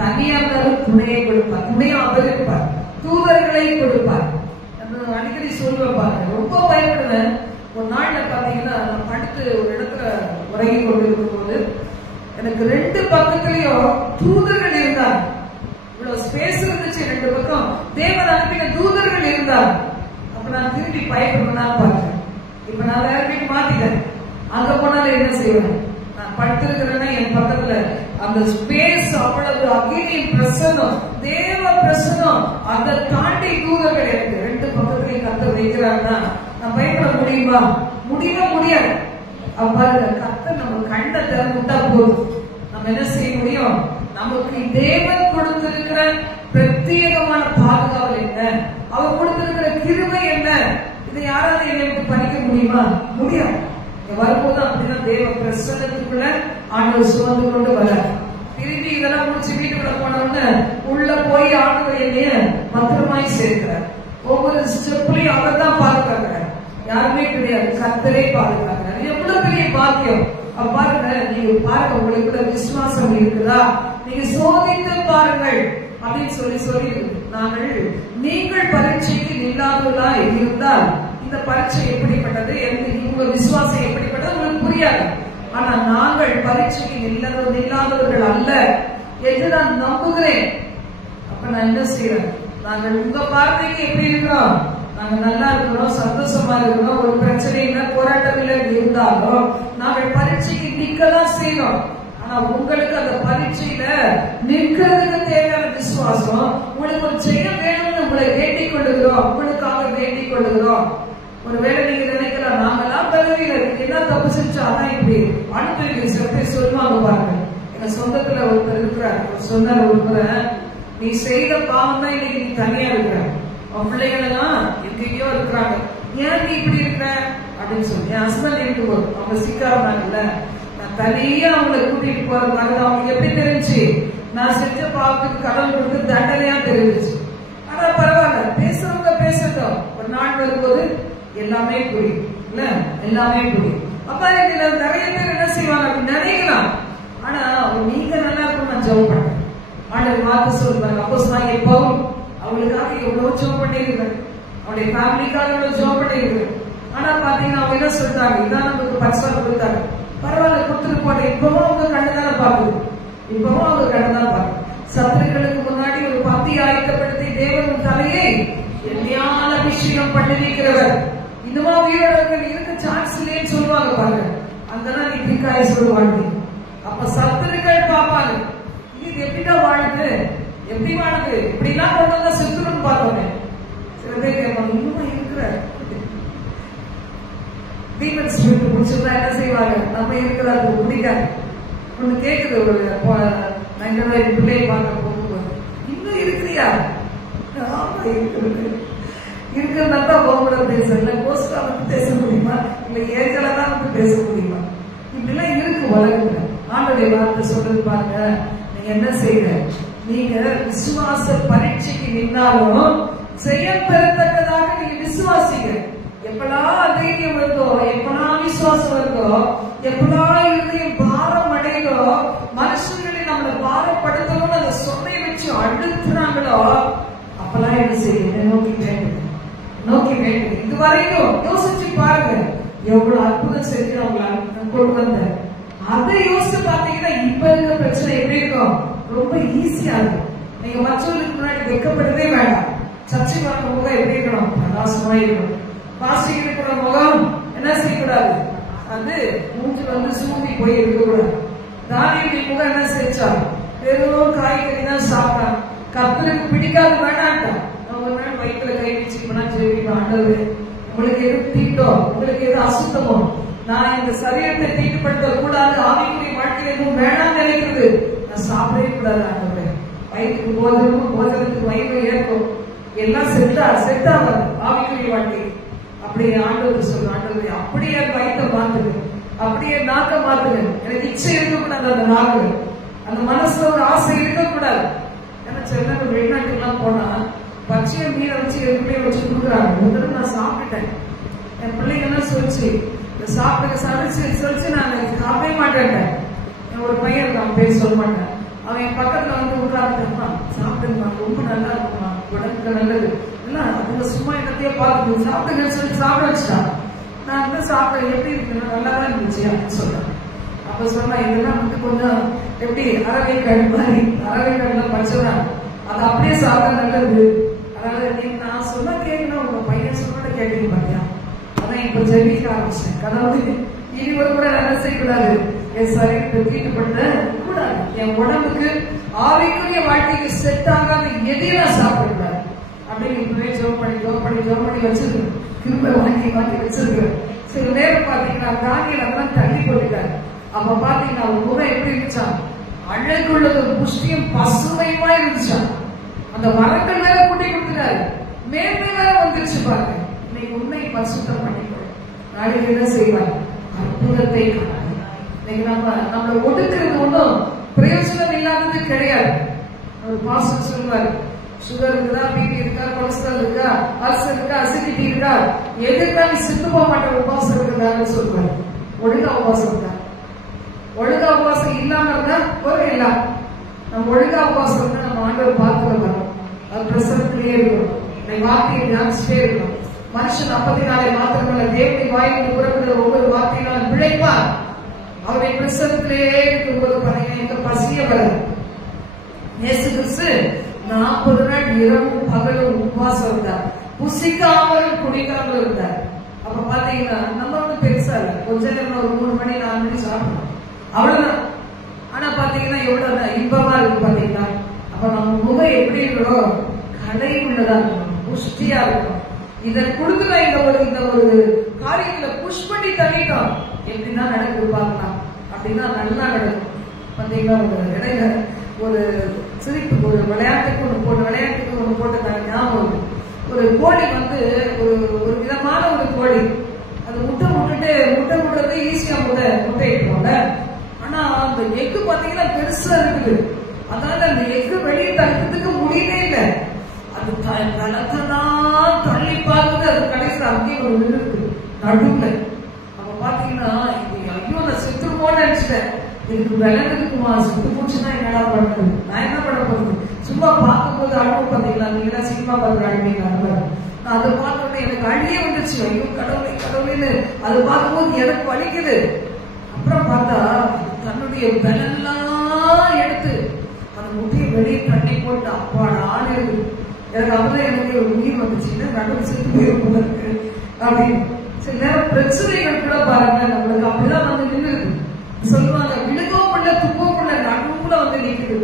தனியா இருந்தாலும் துணையை கொடுப்பார், துணையா அவர் இருப்பார், தூதர்களை கொடுப்பார். அடிக்கடி சொல்லுவேன் பாருங்க, ரொம்ப பயப்படுவேன். ஒரு நாள்ல பாத்தீங்கன்னா நான் படுத்து ஒரு இடத்துல உறங்கி கொண்டிருக்கும் போது எனக்கு 2 பக்கத்திலையும் தூதர்கள் இருந்தார். இவ்வளவு ஸ்பேஸ் இருந்துச்சு, 2 பக்கம் தேவன் அனுப்பின தூதர்கள் இருந்தார். அப்ப நான் திரும்பி பயப்படுவேன் பாருங்க. இப்ப நான் வேற வீட்டு மாத்திட்டேன். அங்க போனாலும் என்ன செய்வேன், நான் படுத்திருக்கிறேன்னா என் பக்கத்துல அந்த ஸ்பேஸ் அவ்வளவு அக்னி பிரசன்னம், தேவ பிரசன்னம், அதை தாண்டி தூதர்கள் எனக்கு 2 பக்கத்திலையும் கர்த்தர் வைக்கிறாருன்னா நான் பயப்பட முடியுமா? முடியவே முடியாது. அவ்வாறு கர்த்தர் நம்ம கண்ணை திறந்துட்டா போதும், நம்ம என்ன செய்ய முடியும்? நமக்கு தேவன் கொடுத்திருக்கிற பிரத்யேகமான பாதுகாவல் என்ன, அவர் கொடுத்திருக்கிற கிருபை என்ன, இதை யாராவது என்னை விட்டு பறிக்க முடியுமா? முடியாது. வரும்போது அப்படிதான் தேவ பிரசன்னத்துக்குள்ள ஆண்டவர் சுமந்து கொண்டு வர. திரும்பி இதெல்லாம் முடிச்சு வீட்டுக்குள்ள போனோம்னு உள்ள போய் ஆண்டவர் என்னைய பத்திரமாய் சேர்க்கிறார். ஒவ்வொரு ஸ்டெப்லையும் அவர் தான் பாதுகாக்கிறார், யாருமே கிடையாது, கர்த்தரே பாதுகாக்கிறார். எவ்வளவு பெரிய பாக்கியம். பாருங்க, நீங்க பாருங்க, உங்களுக்குள்ள விசுவாசம் இருக்குதா, நீங்க சோதித்து பாருங்கள் அப்படின்னு சொல்லி நாங்கள் நீங்கள் பரீட்சைக்கு இல்லாததா இருந்தால் இந்த பரீட்சை எப்படிப்பட்டது, உங்க விசுவாசம் எப்படிப்பட்டது உங்களுக்கு புரியாது. ஆனா நாங்கள் பரீட்சைக்கு இல்லாதவர்கள் அல்ல என்று நான் நம்புகிறேன். அப்ப நான் என்ன செய்யறேன், நாங்கள் உங்க பார்வைக்கு எப்படி இருக்கிறோம், நாங்க நல்லா இருக்கிறோம், சந்தோஷமா இருக்கிறோம், ஒரு பிரச்சனை இல்லை, போராட்டம் இல்லை இருந்தாலும் நாங்கள் பரீட்சைக்கு நிக்கலாம் செய்யறோம். ஆனா உங்களுக்கு அந்த பரீட்சையில நிற்கிறதுக்கு தேவையான விசுவாசம், உங்களுக்கு ஒரு ஜெயம் வேணும்னு உங்களை வேண்டிக் கொள்ளுகிறோம், உங்களுக்காக வேண்டிக் கொள்ளுகிறோம். ஒருவேளை நீங்க நினைக்கலாம், நாங்கெல்லாம் பதவியில என்ன தப்பு செஞ்சா அதான் இப்படி அனுப்பி சில பேர் சொல்லுவாங்க பாருங்க. எங்க சொந்தத்துல ஒருத்தர் இருக்கிறார், சொன்னார், ஒரு முறை நீ செய்த பாவம் தான் இன்னைக்கு நீ தனியா இருக்கிற. உன் பிள்ளைகள் எல்லாம் எங்கேயோ இருக்கிறாங்க. ஏன் நீ இப்படி இருக்கிற அப்படின்னு சொல்லி என் ஹஸ்பண்ட் எனக்கு அவங்க சிக்காருனாங்கல்ல, நான் தனியா அவங்களை கூட்டிட்டு போறது அவங்களுக்கு எப்படி தெரிஞ்சு நான் செஞ்ச பாவத்துக்கு கடவுள் கொடுத்து தண்டனையா தெரிஞ்சிச்சு. ஆனா பரவாயில்ல, பேசுறவங்க பேசட்டும், ஒரு நாள் வரும்போது எல்லாமே புரியும் இல்ல, எல்லாமே புரியும். அப்ப இதுல நிறைய பேர் என்ன செய்வாங்க அப்படின்னு நினைக்கலாம். ஆனா நீங்க நல்லா இருக்கும் நான் ஜெபம் பண்றேன். ஆண்டவர் வார்த்தை சொல்றாங்க. அப்போஸ்தலனாகிய பவுல் அவங்களுக்காக எவ்வளவு ஜெபம் பண்ணிருக்காரு, அவருடைய ஃபேமிலிக்காக எவ்வளவு ஜெபம் பண்ணிருக்காரு. ஆனா பாத்தீங்கன்னா அவங்க என்ன சொல்றாங்க, இதான் நமக்கு பரிசுத்தம் கொடுத்தாங்க, பரவாயில்ல கொடுத்துட்டு போட. இப்பவும் அவங்க கண்டுதானே பாக்குது, இப்பவும் அவங்க கண்டுதான் பாக்குது. சத்துருக்களுக்கு முன்னாடி ஒரு பத்தி ஆயத்தப்படுத்தி தேவன் தலையை எண்ணெயால் அபிஷேகம் பண்ணிருக்கிறவர். இன்னுமா உயிரோட இருக்க சான்ஸ் இல்லைன்னு சொல்லுவாங்க பாருங்க. அங்கதான் நீ பிக்காய சொல்லுவாங்க. அப்ப சத்துருக்கள் பார்ப்பாங்க, இது எப்படிதான் வாழுது, எப்படி வாழுது, இப்படி எல்லாம் கொண்டு வந்தா செத்துருன்னு பார்த்தோமே. சில பேர் கேட்பாங்க, இன்னுமா இருக்கிற தீபன் ஸ்பிரிட் முடிச்சிருந்தா என்ன செய்வாங்க, நம்ம இருக்கிறது பிடிக்காது. ஒண்ணு கேக்குது, ஒரு பிள்ளையை பார்க்க போகும்போது, இன்னும் இருக்கிறியா, இருக்கிறதா போக பேசல, கோஸ்டா வந்து பேச முடியுமா, இல்ல ஏஜல தான் வந்து பேச முடியுமா, இப்படிலாம் இருக்கு உலகத்துல. ஆண்டவருடைய வார்த்தை சொல்றது பாருங்க, நீங்க என்ன செய்யுங்க, நீங்க விசுவாச பரீட்சைக்கு நின்னாலும் செயல் பெறத்தக்கதாக நீங்க விசுவாசிங்க. எப்பெல்லாம் தைரியம் வருதோ, எப்பெல்லாம் விசுவாசம் வருதோ, எப்பெல்லாம் இருதயம் பாரம் அடைதோ, மனுஷங்களை நம்மளை பாரப்படுத்தணும்னு அதை சொன்னை வச்சு அழுத்துறாங்களோ, அப்பெல்லாம் என்ன செய்யுங்க, நோக்கி வேண்டுங்க, நோக்கி வேண்டுங்க. இதுவரைக்கும் யோசிச்சு பாருங்க, எவ்வளவு அற்புதம் செஞ்சு அவங்களை கொண்டு வந்த. அதை யோசிச்சு பாத்தீங்கன்னா இப்ப இருக்க பிரச்சனை எப்படி இருக்கும், ரொம்ப ஈஸியா இருக்கும். நீங்க மற்றவர்களுக்கு முன்னாடி வைக்கப்படவே வேண்டாம். சர்ச்சை பார்க்க முகம் எப்படி இருக்கணும், பிரகாசமா இருக்கணும். பாஸ்டிங் இருக்கிற முகம் என்ன செய்யக்கூடாது, அது மூஞ்சி வந்து சூழ்நி போய் இருக்கக்கூடாது. தானியல் முகம் என்ன செஞ்சா, வெறும் காய்கறி தான் சாப்பிட்டான். கர்த்தருக்கு பிடிக்காத வேண்டான்ட்டான். ஒரு நாள் வயிற்றுல கை வச்சு ஆண்டவர், உங்களுக்கு எது தீட்டோ, உங்களுக்கு எது அசுத்தமோ, நான் இந்த சரீரத்தை தீட்டுப்படுத்த கூடாது, ஆவிக்குரிய வாழ்க்கையில் எதுவும் வேணாம் நினைக்கிறது நான் சாப்பிடவே கூடாது. ஆண்டவர் வயிற்றுக்கு போதனத்துக்கு வயிறு ஏற்கும், எல்லாம் செட்டா வரும் ஆவிக்குரிய வாழ்க்கை. அப்படியே ஆண்டவர் சொல்ற, ஆண்டவர் அப்படியே வயிற்ற மாத்துங்க, அப்படியே நாக்க மாத்துங்க. எனக்கு இச்சை இருக்கக்கூடாது, அந்த நாக்கு, அந்த மனசுல ஒரு ஆசை இருக்கக்கூடாது. ஏன்னா சில வெளிநாட்டுக்கு எல்லாம் போனா பச்சைய மீனை வச்சு எதுக்குள்ளே வச்சு கொடுக்குறாங்க. முதல்ல நான் சாப்பிட்டுட்டேன், என் பிள்ளைங்க எல்லாம் சொல்லிச்சு சாப்பிட்டு சொல்லிச்சு, நான் சாப்பிடவே மாட்டேன். ஒரு பையன் இருக்கான், பேர் சொல்ல மாட்டேன், அவன் என் பக்கத்துல வந்து உட்கார்ந்துருப்பான், சாப்பிட்டுருப்பான், ரொம்ப நல்லா இருக்குமா, உடம்புக்கு நல்லது இல்ல, அதுங்க சும்மா இடத்தையே பார்த்து சாப்பிட்டுங்கன்னு சொல்லி சாப்பிட வச்சுட்டான். நான் வந்து சாப்பிட எப்படி இருக்கு, நல்லாதான் இருந்துச்சு அப்படின்னு சொல்றேன். அப்ப சொன்னா இதெல்லாம் வந்து கொஞ்சம் எப்படி அரவைக்காடு மாதிரி, அரவைக்காடுலாம் படிச்சதான், அது அப்படியே சாப்பிட நல்லது. அதனால நீங்க நான் சொன்னா கேட்கணும், உங்க பையன் சொன்ன கேட்கணும் பாத்தியா. அதான் இப்ப ஜெபிக்க ஆரம்பிச்சேன், அதாவது இனி ஒரு கூட என்ன செய்யக்கூடாது, என் சரீரத்தை தீட்டுப்படுத்த கூடாது, என் உடம்புக்கு ஆவிக்குரிய வாழ்க்கைக்கு செட் ஆகாத எதையும் நான் சாப்பிடக்கூடாது அப்படின்னு இப்பவே ஜோம் பண்ணி வச்சிருக்கேன். திரும்ப வாங்கி வச்சிருக்கேன். சில நேரம் பாத்தீங்கன்னா தானியல் அதெல்லாம் தள்ளி போட்டுட்டாரு. அப்ப பாத்தீங்கன்னா ஒரு முறை எப்படி இருந்துச்சா, அழகுள்ளது புஷ்டியும் பசுமையுமா இருந்துச்சா. அந்த மரங்கள் மேல கூட்டி கொடுத்துட்டாரு, மேன்மை மேல வந்துருச்சு பாருங்க. இன்னைக்கு உன்னை பரிசுத்தம் பண்ணிக்கணும், நாளைக்கு என்ன செய்வார், அற்புதத்தை காணாது. இன்னைக்கு நம்மளை ஒடுக்கிறது ஒன்றும் பிரயோஜனம் இல்லாதது கிடையாது. ஒரு பாஸ்டர் சொல்லுவாரு, சுகர் இருக்குதா, பிபி இருக்கா, கொலஸ்ட்ரால் இருக்கா, அல்சர் இருக்கா, அசிடிட்டி இருக்கா, எதுக்கா நீ சிந்து போக மாட்டேன் உபவாசம் இருக்குதான்னு சொல்லுவாரு. ஒழுங்கா உபவாசம் இருக்கா, ஒழுங்கா உபவாசம் இல்லாம இருந்தா ஒரு இல்ல. நம்ம ஒழுங்கா உபவாசம் இருந்தா நம்ம ஆண்டவர் பார்த்து வரோம், அது பிரசனத்திலேயே இருக்கணும், வார்த்தையை ஞாபகத்தே இருக்கணும். மனுஷன் அப்பத்தினாலே மாத்திரமல்ல, தேவனுடைய வாயிலிருந்து புறப்படுகிற ஒவ்வொரு வார்த்தையினாலும் பிழைப்பார். அவருடைய பிரசனத்திலேயே இருக்கும்போது பாருங்க, எங்க பசிய வர இயேசு கிறிஸ்து 40 நாள் இரவும் பகலும் உபவாசம் இருந்தார், புசிக்காமலும் குடிக்காமலும் இருந்தார். அப்ப பாத்தீங்கன்னா நம்ம வந்து பெருசா இல்ல, கொஞ்ச நேரம் ஒரு 3 மணி 4 மணி சாப்பிடணும் அவ்வளவுதான். ஆனா பாத்தீங்கன்னா எவ்வளவு இன்பமா இருக்கு பாத்தீங்கன்னா. அப்ப நம்ம முகம் எப்படி இருக்கணும், கலை உள்ளதா இருக்கணும், புஷ்டியா இருக்கணும். இதை கொடுத்து நான் இந்த ஒரு காரியத்துல புஷ் பண்ணி தள்ளிட்டோம், எப்படின்னா நடக்குது பார்க்கலாம், அப்படின்னா நல்லா நடக்கும். பாத்தீங்கன்னா ஒரு இடையில ஒரு சிரிப்பு. ஒரு விளையாட்டுக்கு ஒண்ணு போட்டு ஞாபகம். ஒரு கோழி வந்து ஒரு விதமான ஒரு கோழி, அது முட்டை விடுறது ஈஸியா முட்டையிட்டோம்ல. ஆனா அந்த எக்கு பாத்தீங்கன்னா பெருசா இருக்குது. அதனால அந்த எக்கு வெளியே தடுக்கிறதுக்கு முடியவே இல்லை. அது தனத்தான் தள்ளி பார்க்குது. அது கடைசியில் அங்கேயே ஒரு விழுது நடுவுல. அப்ப பாத்தீங்கன்னா ஐயோ நான் செத்துருமோன்னு நினைச்சிட்டேன். இதுக்கு விலங்குக்குமா செத்து போச்சுன்னா என்னடா பண்றது, நான் என்ன பண்ண போறது. சும்மா பார்க்கும்போது அழுவும் பாத்தீங்களா, நீங்க சினிமா பார்த்து அழுவீங்க. அதை பார்த்தோன்னே எனக்கு அழிய வந்துச்சு. ஐயோ கடவுளேன்னு அதை பார்க்கும்போது எனக்கு வலிக்குது. அப்புறம் பார்த்தா தன்னுடைய பலெல்லாம் எடுத்து அந்த முட்டையை வெளியே தண்ணி போட்டு அப்பாடான்னு இருக்கு. எனக்கு அப்பதான் எனக்கு ஒரு உயிர் வந்துச்சுன்னா நடுவில் செத்து போயிருக்கும் இருக்கு அப்படின்னு. சில நேரம் பிரச்சனைகள் கூட பாருங்க நம்மளுக்கு அப்படிதான் வந்து நின்றுது. சொல்லுவாங்க விழுகவும் இல்லை துப்பவும் இல்லை, நடுவுல வந்து நிற்குது.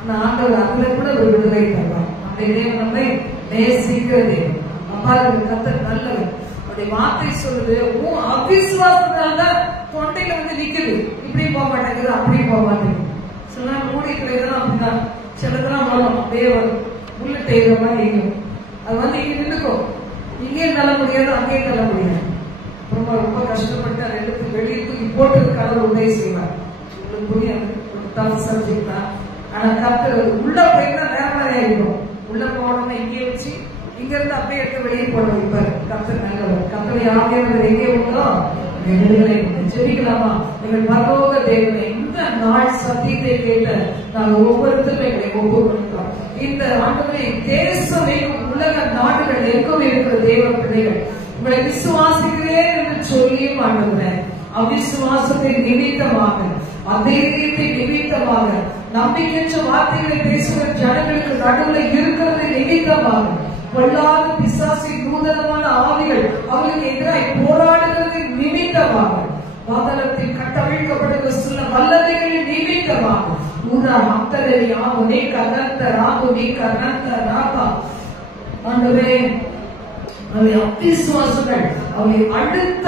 ஆனா ஆண்டவர் அதுல கூட ஒரு விடுதலை தருவார். அப்படி தேவன் நம்மை நேசிக்கிற தேவன். கர்த்தர் நல்லவர். அவருடைய வார்த்தை சொல்லுது, அவிசுவாசத்தால்தான் தொண்டையில வந்து நிக்குது. இப்படி போக மாட்டேங்குது, அப்படி போக மாட்டேங்குது. சில நாள் மூடிகளை இதெல்லாம் அப்படிதான், சிலதெல்லாம் வரும் அப்படியே வரும், புல்லட் எய்கிற மாதிரி எய்யும். அது வந்து இங்க நின்றுக்கும், இங்கேயும் தள்ள முடியாது, அங்கேயும் தள்ள முடியாது. ரொம்ப கஷ்டப்பட்டு அதை எடுத்து வெளியே தூக்கி போட்டதுக்காக உதவி செய்வார். உங்களுக்கு புரியாது, ஒரு டஃப் சப்ஜெக்ட் தான். ஆனா கர்த்தர் உள்ள போயின்னா வேற மாதிரி ஆயிடும். உள்ள போனோம்னா இங்கே வச்சு இங்க இருந்து அப்படியே எடுத்து வெளியே போட வைப்பார். கர்த்தர் நல்லவர். கர்த்தருடைய ஆவியானவர் எங்கே உண்டோ விடுதலை உண்டு. ஜெபிக்கலாமா? எங்கள் பரலோக தேவனே, இந்த நாள் சத்தியத்தை கேட்ட நாங்கள் ஒவ்வொருத்தரும் எங்களை ஒப்புக்கொடுக்கிறோம். இந்த ஆண்டுகளை தேசம் எங்கும் உலக நாடுகள் எங்கும் இருக்கிற தேவ பிள்ளைகள் உங்களை விசுவாசிக்கிறேன் என்று சொல்லியும் ஆண்டுகிறேன். அவிசுவாசத்தின் நிமித்தமாக, அதைரியத்தை நிமித்தமாக, நம்பிக்கையற்ற வார்த்தைகளை பேசுகிற ஜனங்களுக்கு நடுவில் இருக்கிறது நிமித்தமாக, பொல்லாத பிசாசின் நூதனமான ஆவிகள் அவர்களுக்கு எதிராக போராடுகிறது நிமித்தமாக, பாதாளத்தில் கட்டவிழ்க்கப்படுகிற சில வல்லதைகளின் நிமித்தமாக, ஊரா மக்களே ஆகுனே கனந்த ராகுனே கனந்த ராபா ஆண்டவரே, அவருடைய அவிசுவாசங்கள் அவரை அழுத்த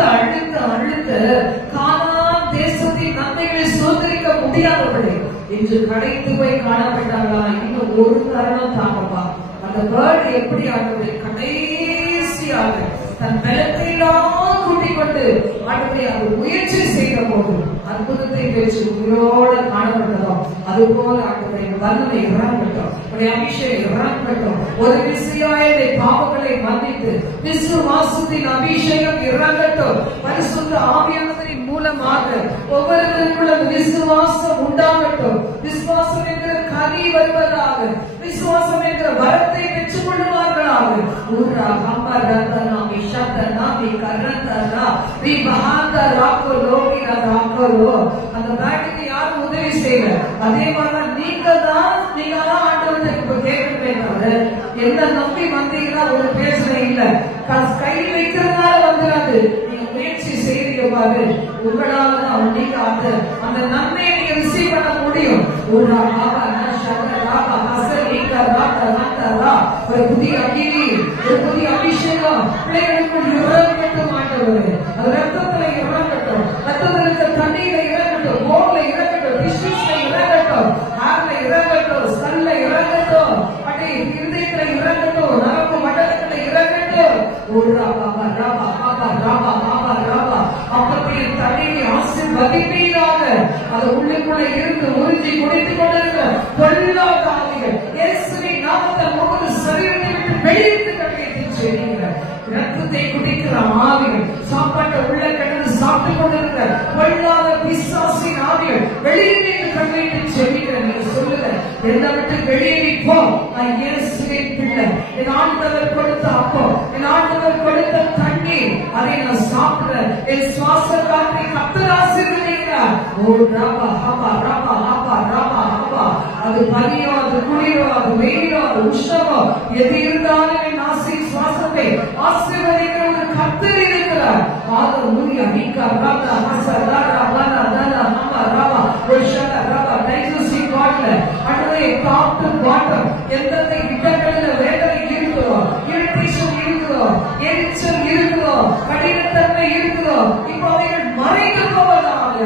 கானான் தேசத்தின் நன்மைகளை சோதரிக்க முடியாதவர்களே என்று கடைத்து போய் காணப்பட்டார்களா? இன்னும் ஒரு காரணம் தாங்கப்பா. அந்த பேர்டு எப்படி ஆண்டவரை கடைசியாக தன் பலத்தை எல்லாம் கூட்டிக் கொண்டு ஆண்டவரை அவர் முயற்சி செய்த போது அற்புதத்தை பெற்று உயிரோடு காணப்பட்டதோ அதுபோல ஆண்டவரை வல்லமை இறங்கட்டும், அபிஷேகம் இறங்கட்டும். ஒரு விசையாய பாவங்களை மன்னித்து விசுவாசத்தின் அபிஷேகம் இறங்கட்டும். பரிசுத்த ஆவியானவரின் மூலமாக ஒவ்வொருவருக்குள்ள விசுவாசம் உண்டாகட்டும். விசுவாசம் என்கிற கனி வருவதாக, விசுவாசம் என்கிற வரத்தை பெற்றுக் கொள்வார்களாக. ஊரா கம்பா ரத்தனா விஷத்தனா கரந்தனா விபஹாந்த ராக்கோலோ ராக்கோலோ. அந்த பேட்டுக்கு யாரும் உதவி செய்யல. அதே மாதிரி நீங்க தான் ஆண்டவர்கிட்ட இப்ப கேட்கவே தவிர என்ன நம்பி வந்தீங்கன்னா ஒரு பேசுறே இல்ல. கை வைக்கிறதுனால வந்துடாது. நீங்க முயற்சி செய்றீங்க பாரு, உங்களால தான் நீங்க அந்த நன்மையை நீங்க ரிசீவ் பண்ண முடியும். ஒரு புதிய அக்கினி, ஒரு புதிய அபிஷேகம் பிள்ளைகளுக்கு இறங்கட்டும். ஆண்டவரே, அது ரத்தத்துல இறங்கட்டும், ரத்தத்துல இருக்க தண்ணியில இறங்கட்டும், போர்ல இறங்கட்டும், டிஷ்யூஸ்ல இறங்கட்டும், ஹார்ல இறங்கட்டும், ஸ்கல்ல இறங்கட்டும், அப்படி இருதயத்துல இறங்கட்டும், நரம்பு மண்டலத்துல இறங்கட்டும். ஒரு ராபா ராபா ராபா ராபா ராபா ராபா அப்பத்தைய தண்ணியை ஆசீர்வதிப்பீராக. அது உள்ளுக்குள்ள இருந்து உறிஞ்சி குடித்துக் கொண்டிருக்க பொல்லாத ஆவிகள் இயேசுவின் நாமத்தில் ஒவ்வொரு சரீரத்தை விட்டு வெளியிட்டு கட்டிட்டு செய்கிற ரத்தத்தை குடிக்கிற ஆவிகள், சாப்பாட்டை உள்ள கிடந்து சாப்பிட்டுக் கொண்டிருக்கிற பொல்லாத பிசாசின் ஆவிகள் வெளியே கட்டிட்டு செய்கிற. நீங்க சொல்லுங்க, என்னை விட்டு வெளியே போ, நான் இயேசுவின் பிள்ளை. என் ஆண்டவர் கொடுத்த அப்போ, என் ஆண்டவர் கொடுத்த தண்ணி, அதை நான் சாப்பிடுறேன். என் சுவாச காற்றை கர்த்தர் ஆசீர்வதிக்கிறார். ஓ ராபா ஹபா ராபா ஹபா ராபா ஹபா. அது பனியோ, அது குளிரோ, அது வெயிலோ, அது உஷ்ணமோ, எது இருந்தாலும் என் ஆசை சுவாசத்தை ஆசீர்வதிக்கிற ஒரு கர்த்தர் இருக்கிறார். ஆதர் மூலியா மீகா ராபா ஹசா ராபா ராபா ராபா ஹபா ராபா ஒஷா ராபா டைஜஸ்டி காட்ல அடவே டாப் டு பாட்டம் எந்தெந்த இடங்கள்ல வேதனை இருக்குதோ, இரிட்டேஷன் இருக்குதோ, எரிச்சல் இருக்குதோ, கடினத்தன்மை இருக்குதோ, இப்போ அவைகள் மறைந்து போவதாக.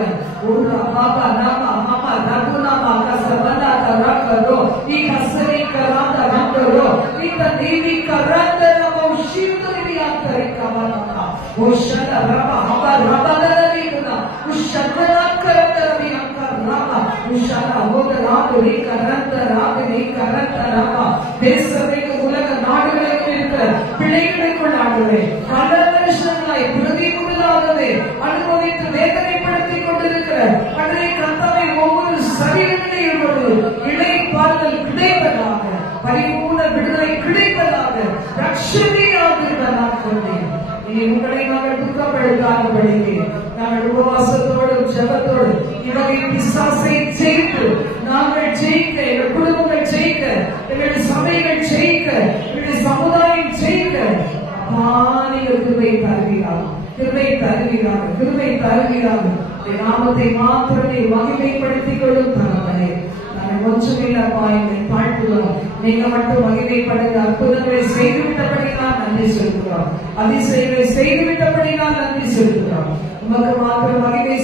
ஒரு பாபா நாமா மாமா ரகுநாமா கசபலா கரக கரோ நீ கசரி கராந்த ரந்தரோ இந்த நீதி கரந்த நம்ம உஷிந்தரியாத்தரை கவனமா உஷன ரப ஹப ரபதரவினா உஷன கரந்தரவி அங்கர் ரப உஷன ஓதராபரி கரந்த ராபரி கரந்த ரப தேசத்திற்கு உலக நாடுகளுக்கு இருக்கிற பிள்ளைகளுக்குள் ஆடுவே பல வருஷங்களாய் பிரதி முதலாகவே அனுபவித்து வேதனைப்படுத்திக் கொண்டிருக்கிற அன்றைய கர்த்தாவை ஒவ்வொரு சரீரங்களில் ஒரு இளைப்பாறுதல் கிடைப்பதாக பரிபூர்ண விடுதலை கிடைப்பதாக ரட்சணியாக கொண்டேன். இனி உங்களை நாங்கள் துக்கப்படுத்தாதபடிக்கு நாங்கள் உபவாசத்தோடும் ஜெபத்தோடு இவகை பிசாசை ஜெயித்து நாங்கள் ஜெயிக்க, எங்கள் குடும்பங்கள் ஜெயிக்க, எங்கள் சபைகள் ஜெயிக்க, எங்கள் சமுதாயம் ஜெயிக்க நீங்கள் கிருபை தருவீராக, கிருபை தருவீராக, கிருபை தருவீராக. நாமத்தை மாத்திரமே மகிமைப்படுத்திக் கொள்ளும் தகவலே நாங்கள் ஒன்றுமில்லப்பா எங்களை தாழ்த்துகிறோம். நீங்க மட்டும் மகிமைப்படுத்த அற்புதங்களை செய்துவிட்டபடினால் நன்றி செலுத்துகிறோம், அதிசயங்களை செய்துவிட்டபடினால் நன்றி செலுத்துகிறோம். உமக்கு மாத்திரம் மகிமை